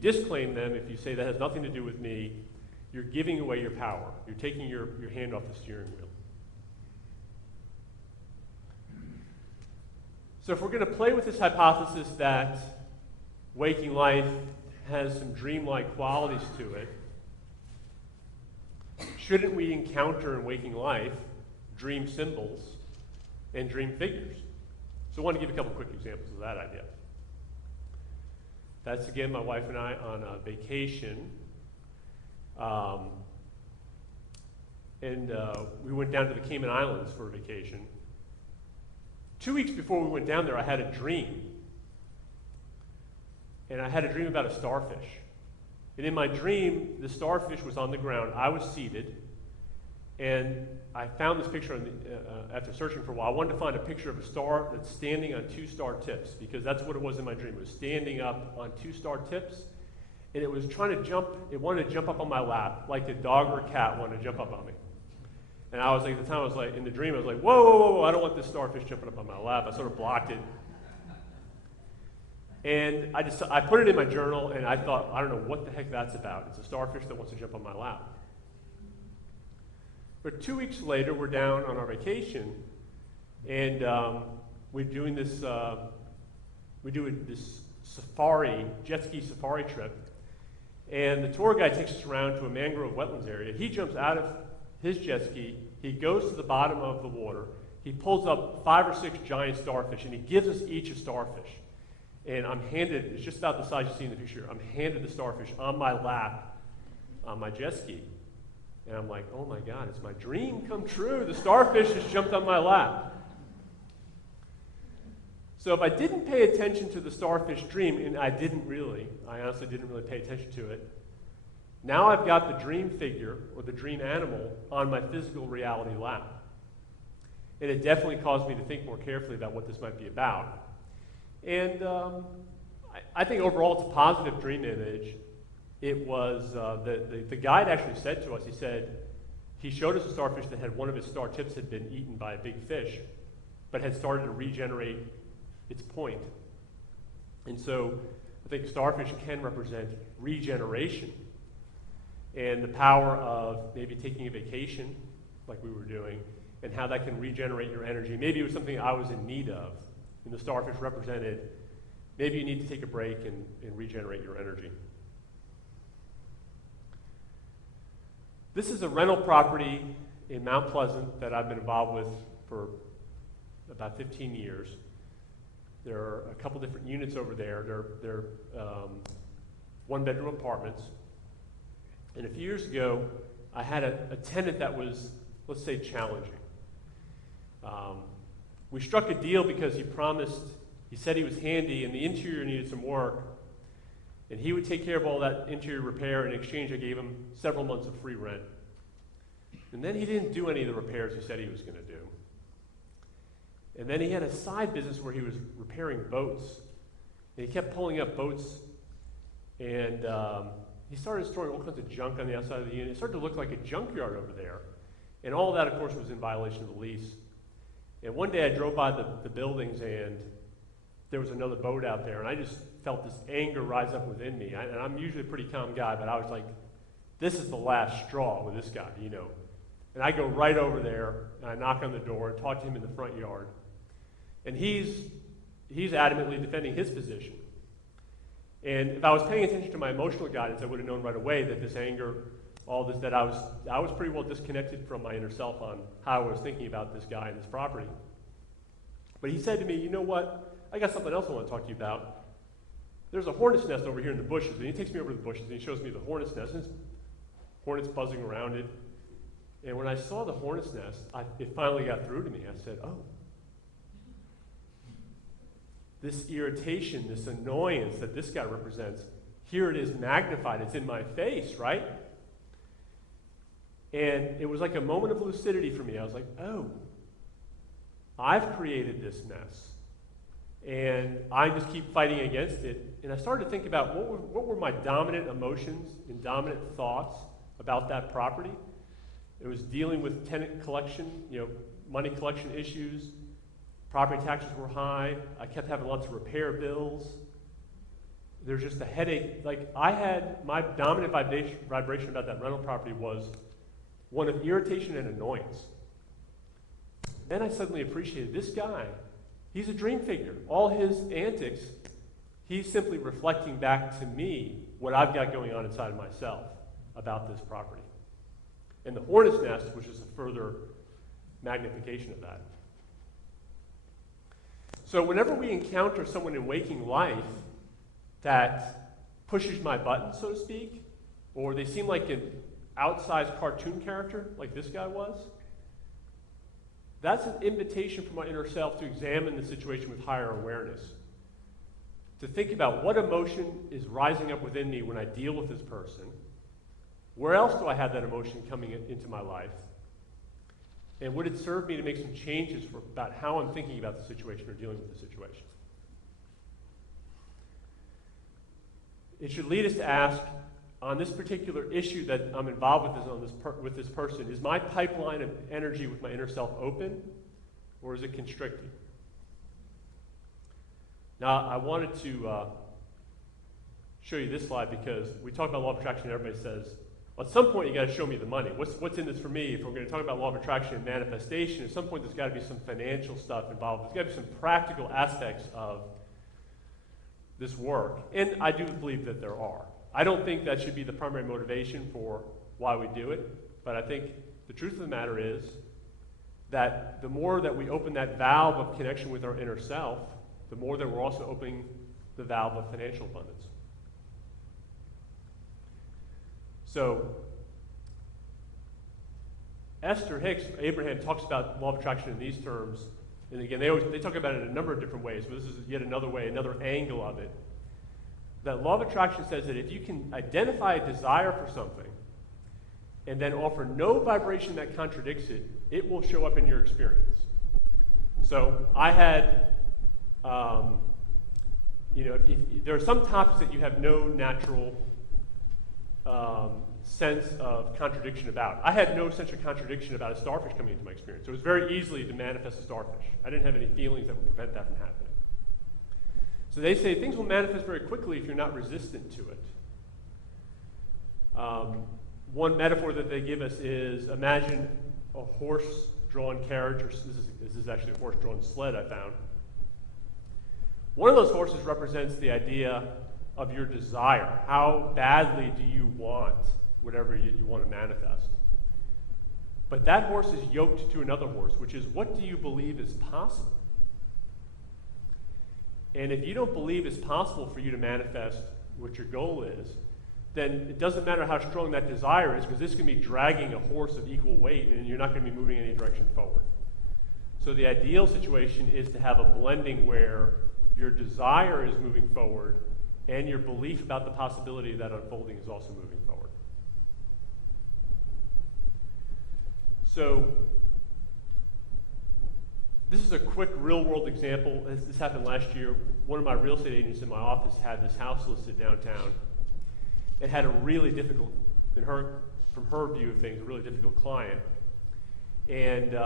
disclaim them, if you say that has nothing to do with me, you're giving away your power. You're taking your hand off the steering wheel. So if we're going to play with this hypothesis that waking life has some dreamlike qualities to it, shouldn't we encounter in waking life dream symbols and dream figures? So I want to give a couple quick examples of that idea. That's, again, my wife and I on a vacation. We went down to the Cayman Islands for a vacation. 2 weeks before we went down there, I had a dream. And I had a dream about a starfish. And in my dream, the starfish was on the ground. I was seated. And I found this picture after searching for a while. I wanted to find a picture of a star that's standing on two star tips, because that's what it was in my dream. It was standing up on two star tips, and it was trying to jump. It wanted to jump up on my lap, like a dog or a cat wanted to jump up on me. And I was like, at the time, I was like, in the dream, I was like, whoa, whoa, whoa, whoa, I don't want this starfish jumping up on my lap. I sort of blocked it. And I put it in my journal, and I thought, I don't know what the heck that's about. It's a starfish that wants to jump on my lap. But 2 weeks later, we're down on our vacation, and we're doing this, this safari, jet ski safari trip, and the tour guide takes us around to a mangrove wetlands area. He jumps out of his jet ski, he goes to the bottom of the water, he pulls up 5 or 6 giant starfish, and he gives us each a starfish. And I'm handed, it's just about the size you see in the picture, I'm handed the starfish on my lap on my jet ski. And I'm like, oh my God, it's my dream come true. The starfish has jumped on my lap. So if I didn't pay attention to the starfish dream, and I honestly didn't really pay attention to it, now I've got the dream figure, or the dream animal, on my physical reality lap. And it definitely caused me to think more carefully about what this might be about. And I think overall it's a positive dream image. It was, the guide actually said to us, he showed us a starfish that had one of its star tips had been eaten by a big fish, but had started to regenerate its point. And so I think starfish can represent regeneration and the power of maybe taking a vacation, like we were doing, and how that can regenerate your energy. Maybe it was something I was in need of, and the starfish represented maybe you need to take a break and regenerate your energy. This is a rental property in Mount Pleasant that I've been involved with for about 15 years. There are a couple different units over there. They're one-bedroom apartments. And a few years ago, I had a tenant that was, let's say, challenging. We struck a deal because he said he was handy and the interior needed some work, and he would take care of all that interior repair. In exchange, I gave him several months of free rent. And then he didn't do any of the repairs he said he was going to do. And then he had a side business where he was repairing boats. And he kept pulling up boats, and he started storing all kinds of junk on the outside of the unit. It started to look like a junkyard over there. And all of that, of course, was in violation of the lease. And one day I drove by the buildings, and there was another boat out there, and I just felt this anger rise up within me. And I'm usually a pretty calm guy, but I was like, this is the last straw with this guy, you know. And I go right over there, and I knock on the door and talk to him in the front yard. And he's adamantly defending his position. And if I was paying attention to my emotional guidance, I would have known right away that this anger, all this, that I was pretty well disconnected from my inner self on how I was thinking about this guy and this property. But he said to me, you know what? I got something else I want to talk to you about. There's a hornet's nest over here in the bushes. And he takes me over to the bushes, and he shows me the hornet's nest. And there's hornets buzzing around it. And when I saw the hornet's nest, it finally got through to me. I said, oh. This irritation, this annoyance that this guy represents, here it is magnified. It's in my face, right? And it was like a moment of lucidity for me. I was like, oh, I've created this mess. And I just keep fighting against it. And I started to think about what were my dominant emotions and dominant thoughts about that property. It was dealing with tenant collection, money collection issues. Property taxes were high. I kept having lots of repair bills. There's just a headache. Like, I had, my dominant vibration about that rental property was one of irritation and annoyance. Then I suddenly appreciated this guy. He's a dream figure. All his antics, he's simply reflecting back to me what I've got going on inside of myself about this property. And the hornet's nest, which is a further magnification of that. So whenever we encounter someone in waking life that pushes my button, so to speak, or they seem like an outsized cartoon character, like this guy was, that's an invitation for my inner self to examine the situation with higher awareness. To think about what emotion is rising up within me when I deal with this person. Where else do I have that emotion coming into my life? And would it serve me to make some changes about how I'm thinking about the situation or dealing with the situation? It should lead us to ask, on this particular issue that I'm involved with this person, is my pipeline of energy with my inner self open, or is it constricted? Now, I wanted to show you this slide because we talk about law of attraction and everybody says, well, at some point you got to show me the money. What's in this for me? If we're going to talk about law of attraction and manifestation, at some point there's got to be some financial stuff involved. There's got to be some practical aspects of this work. And I do believe that there are. I don't think that should be the primary motivation for why we do it, but I think the truth of the matter is that the more that we open that valve of connection with our inner self, the more that we're also opening the valve of financial abundance. So, Esther Hicks, Abraham, talks about law of attraction in these terms. And again, they talk about it in a number of different ways, but this is yet another way, another angle of it. That law of attraction says that if you can identify a desire for something and then offer no vibration that contradicts it, it will show up in your experience. So I had, there are some topics that you have no natural sense of contradiction about. I had no sense of contradiction about a starfish coming into my experience. So it was very easy to manifest a starfish. I didn't have any feelings that would prevent that from happening. So they say things will manifest very quickly if you're not resistant to it. One metaphor that they give us is, imagine a horse-drawn carriage, or this is actually a horse-drawn sled I found. One of those horses represents the idea of your desire. How badly do you want whatever you want to manifest? But that horse is yoked to another horse, which is, what do you believe is possible? And if you don't believe it's possible for you to manifest what your goal is, then it doesn't matter how strong that desire is, because this can be dragging a horse of equal weight, and you're not going to be moving any direction forward. So the ideal situation is to have a blending where your desire is moving forward, and your belief about the possibility of that unfolding is also moving forward. So this is a quick real-world example. This happened last year. One of my real estate agents in my office had this house listed downtown. It had a really difficult, from her view of things, a really difficult client. And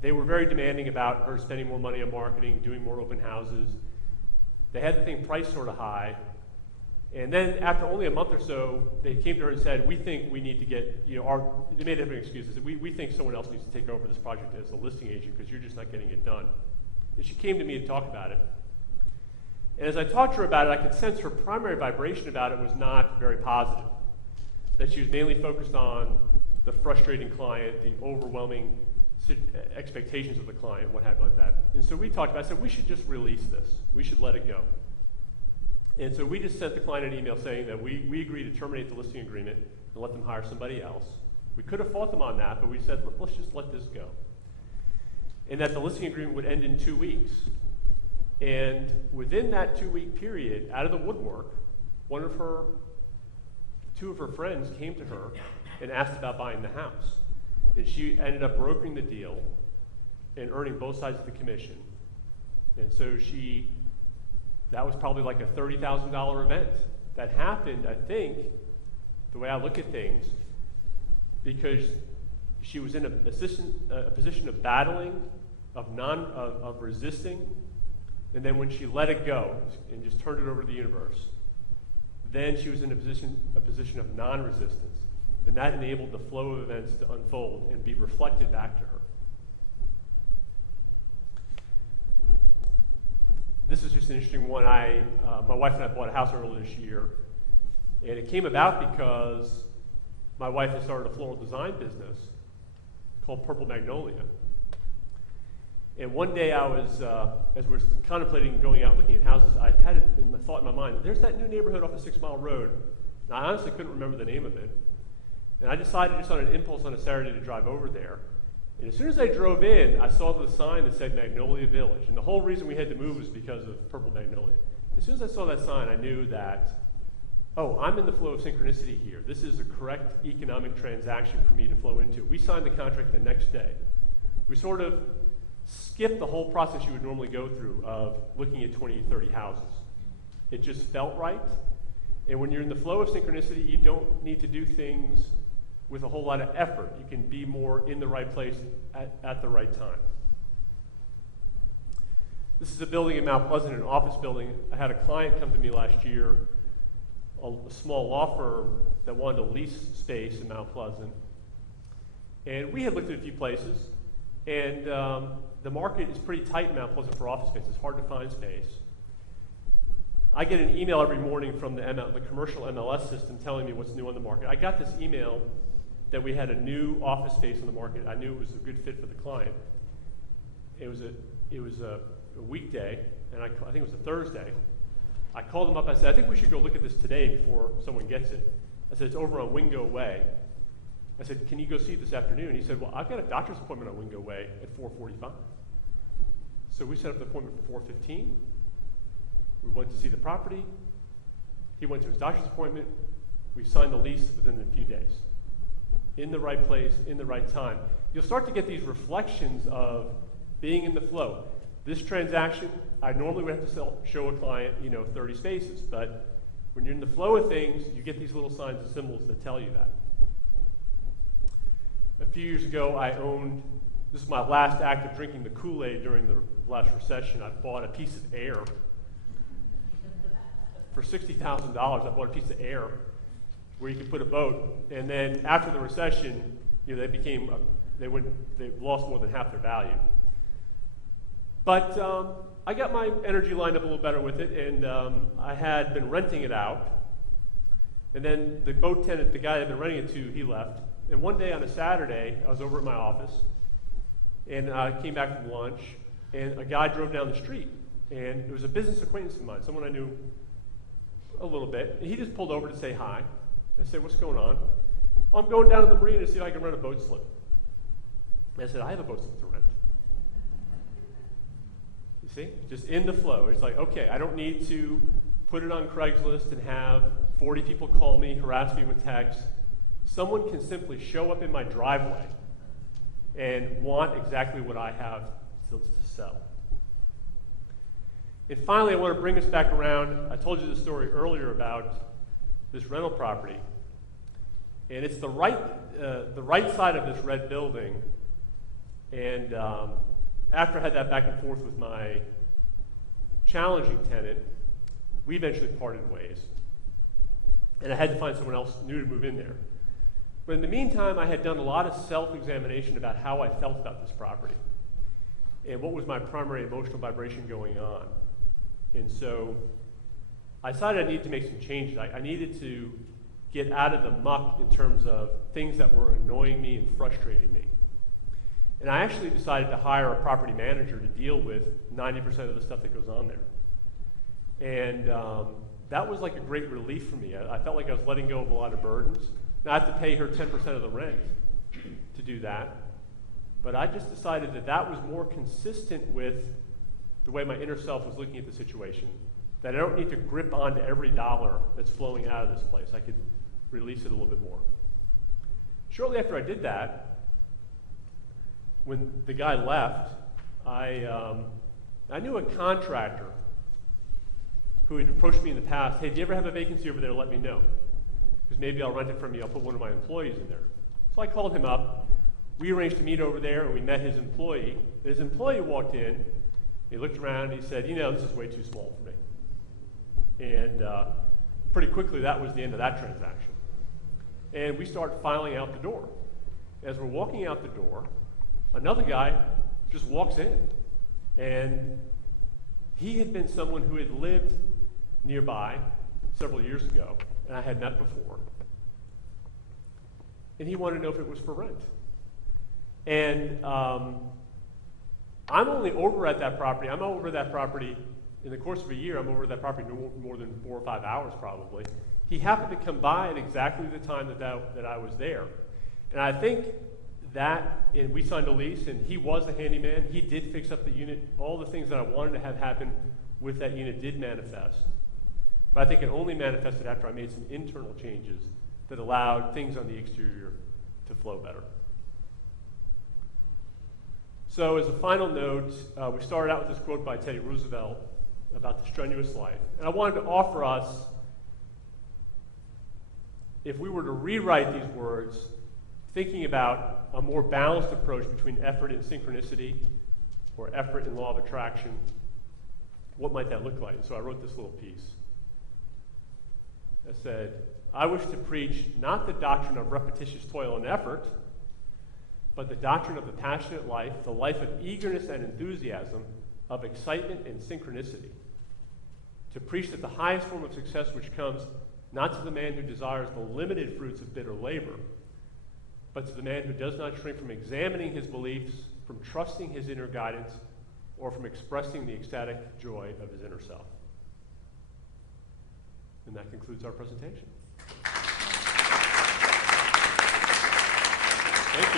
they were very demanding about her spending more money on marketing, doing more open houses. They had the thing priced sort of high. And then after only a month or so, they came to her and said, we think we need to get, they made different excuses. We think someone else needs to take over this project as a listing agent because you're just not getting it done. And she came to me to talk about it. And as I talked to her about it, I could sense her primary vibration about it was not very positive. That she was mainly focused on the frustrating client, the overwhelming expectations of the client, what have you like that. And so we talked about it. I said, we should just release this. We should let it go. And so we just sent the client an email saying that we agree to terminate the listing agreement and let them hire somebody else. We could have fought them on that, but we said, let's just let this go. And that the listing agreement would end in 2 weeks. And within that 2-week period, out of the woodwork, two of her friends came to her and asked about buying the house. And she ended up brokering the deal and earning both sides of the commission. And so that was probably like a $30,000 event. That happened, I think, the way I look at things, because she was in a position of battling, of resisting, and then when she let it go and just turned it over to the universe, then she was in a position of non-resistance, and that enabled the flow of events to unfold and be reflected back to her. This is just an interesting one. My wife and I bought a house earlier this year, and it came about because my wife has started a floral design business called Purple Magnolia. And one day I was, as we were contemplating going out looking at houses, I had it in the thought in my mind, there's that new neighborhood off of 6 Mile Road. And I honestly couldn't remember the name of it. And I decided just on an impulse on a Saturday to drive over there. And as soon as I drove in, I saw the sign that said Magnolia Village. And the whole reason we had to move was because of Purple Magnolia. As soon as I saw that sign, I knew that, oh, I'm in the flow of synchronicity here. This is a correct economic transaction for me to flow into. We signed the contract the next day. We sort of skipped the whole process you would normally go through of looking at 20, 30 houses. It just felt right. And when you're in the flow of synchronicity, you don't need to do things with a whole lot of effort. You can be more in the right place at the right time. This is a building in Mount Pleasant, an office building. I had a client come to me last year, a small law firm that wanted to lease space in Mount Pleasant. And we had looked at a few places, and the market is pretty tight in Mount Pleasant for office space. It's hard to find space. I get an email every morning from the commercial MLS system telling me what's new on the market. I got this email that we had a new office space on the market. I knew it was a good fit for the client. It was a weekday, and I think it was a Thursday. I called him up. I said, I think we should go look at this today before someone gets it. I said, it's over on Wingo Way. I said, can you go see it this afternoon? He said, well, I've got a doctor's appointment on Wingo Way at 4:45. So we set up the appointment for 4:15. We went to see the property. He went to his doctor's appointment. We signed the lease within a few days. In the right place, in the right time. You'll start to get these reflections of being in the flow. This transaction, I normally would have to show a client, 30 spaces, but when you're in the flow of things, you get these little signs and symbols that tell you that. A few years ago, this is my last act of drinking the Kool-Aid during the last recession. I bought a piece of air. For $60,000, I bought a piece of air where you could put a boat. And then after the recession, they lost more than half their value. But I got my energy lined up a little better with it, and I had been renting it out. And then the boat tenant, the guy I'd been renting it to, he left. And one day on a Saturday, I was over at my office, and I came back from lunch, and a guy drove down the street. And it was a business acquaintance of mine, someone I knew a little bit. And he just pulled over to say hi. I said, what's going on? I'm going down to the marina to see if I can rent a boat slip. I said, I have a boat slip to rent. You see? Just in the flow. It's like, okay, I don't need to put it on Craigslist and have 40 people call me, harass me with texts. Someone can simply show up in my driveway and want exactly what I have to sell. And finally, I want to bring us back around. I told you the story earlier about this rental property. And it's the right side of this red building. And after I had that back and forth with my challenging tenant, we eventually parted ways. And I had to find someone else new to move in there. But in the meantime, I had done a lot of self-examination about how I felt about this property and what was my primary emotional vibration going on. And so I decided I needed to make some changes. I needed to get out of the muck in terms of things that were annoying me and frustrating me. And I actually decided to hire a property manager to deal with 90% of the stuff that goes on there. And that was like a great relief for me. I felt like I was letting go of a lot of burdens. Now I have to pay her 10% of the rent to do that. But I just decided that that was more consistent with the way my inner self was looking at the situation. That I don't need to grip onto every dollar that's flowing out of this place. I could release it a little bit more. Shortly after I did that, when the guy left, I knew a contractor who had approached me in the past. Hey, do you ever have a vacancy over there? Let me know. Because maybe I'll rent it from you. I'll put one of my employees in there. So I called him up. We arranged to meet over there, and we met his employee. His employee walked in. He looked around, and he said, this is way too small for me. And pretty quickly, that was the end of that transaction. And we started filing out the door. As we're walking out the door, another guy just walks in. And he had been someone who had lived nearby several years ago, and I had met before. And he wanted to know if it was for rent. And I'm only over at that property. I'm over that property in the course of a year. I'm over at that property no more than 4 or 5 hours probably. He happened to come by at exactly the time that I was there. And I think and we signed a lease, and he was the handyman. He did fix up the unit. All the things that I wanted to have happen with that unit did manifest. But I think it only manifested after I made some internal changes that allowed things on the exterior to flow better. So as a final note, we started out with this quote by Teddy Roosevelt about the strenuous life. And I wanted to offer us, if we were to rewrite these words, thinking about a more balanced approach between effort and synchronicity, or effort and law of attraction, what might that look like? And so I wrote this little piece. I said, I wish to preach not the doctrine of repetitious toil and effort, but the doctrine of the passionate life, the life of eagerness and enthusiasm, of excitement and synchronicity. To preach that the highest form of success which comes not to the man who desires the limited fruits of bitter labor, but to the man who does not shrink from examining his beliefs, from trusting his inner guidance, or from expressing the ecstatic joy of his inner self. And that concludes our presentation. Thank you.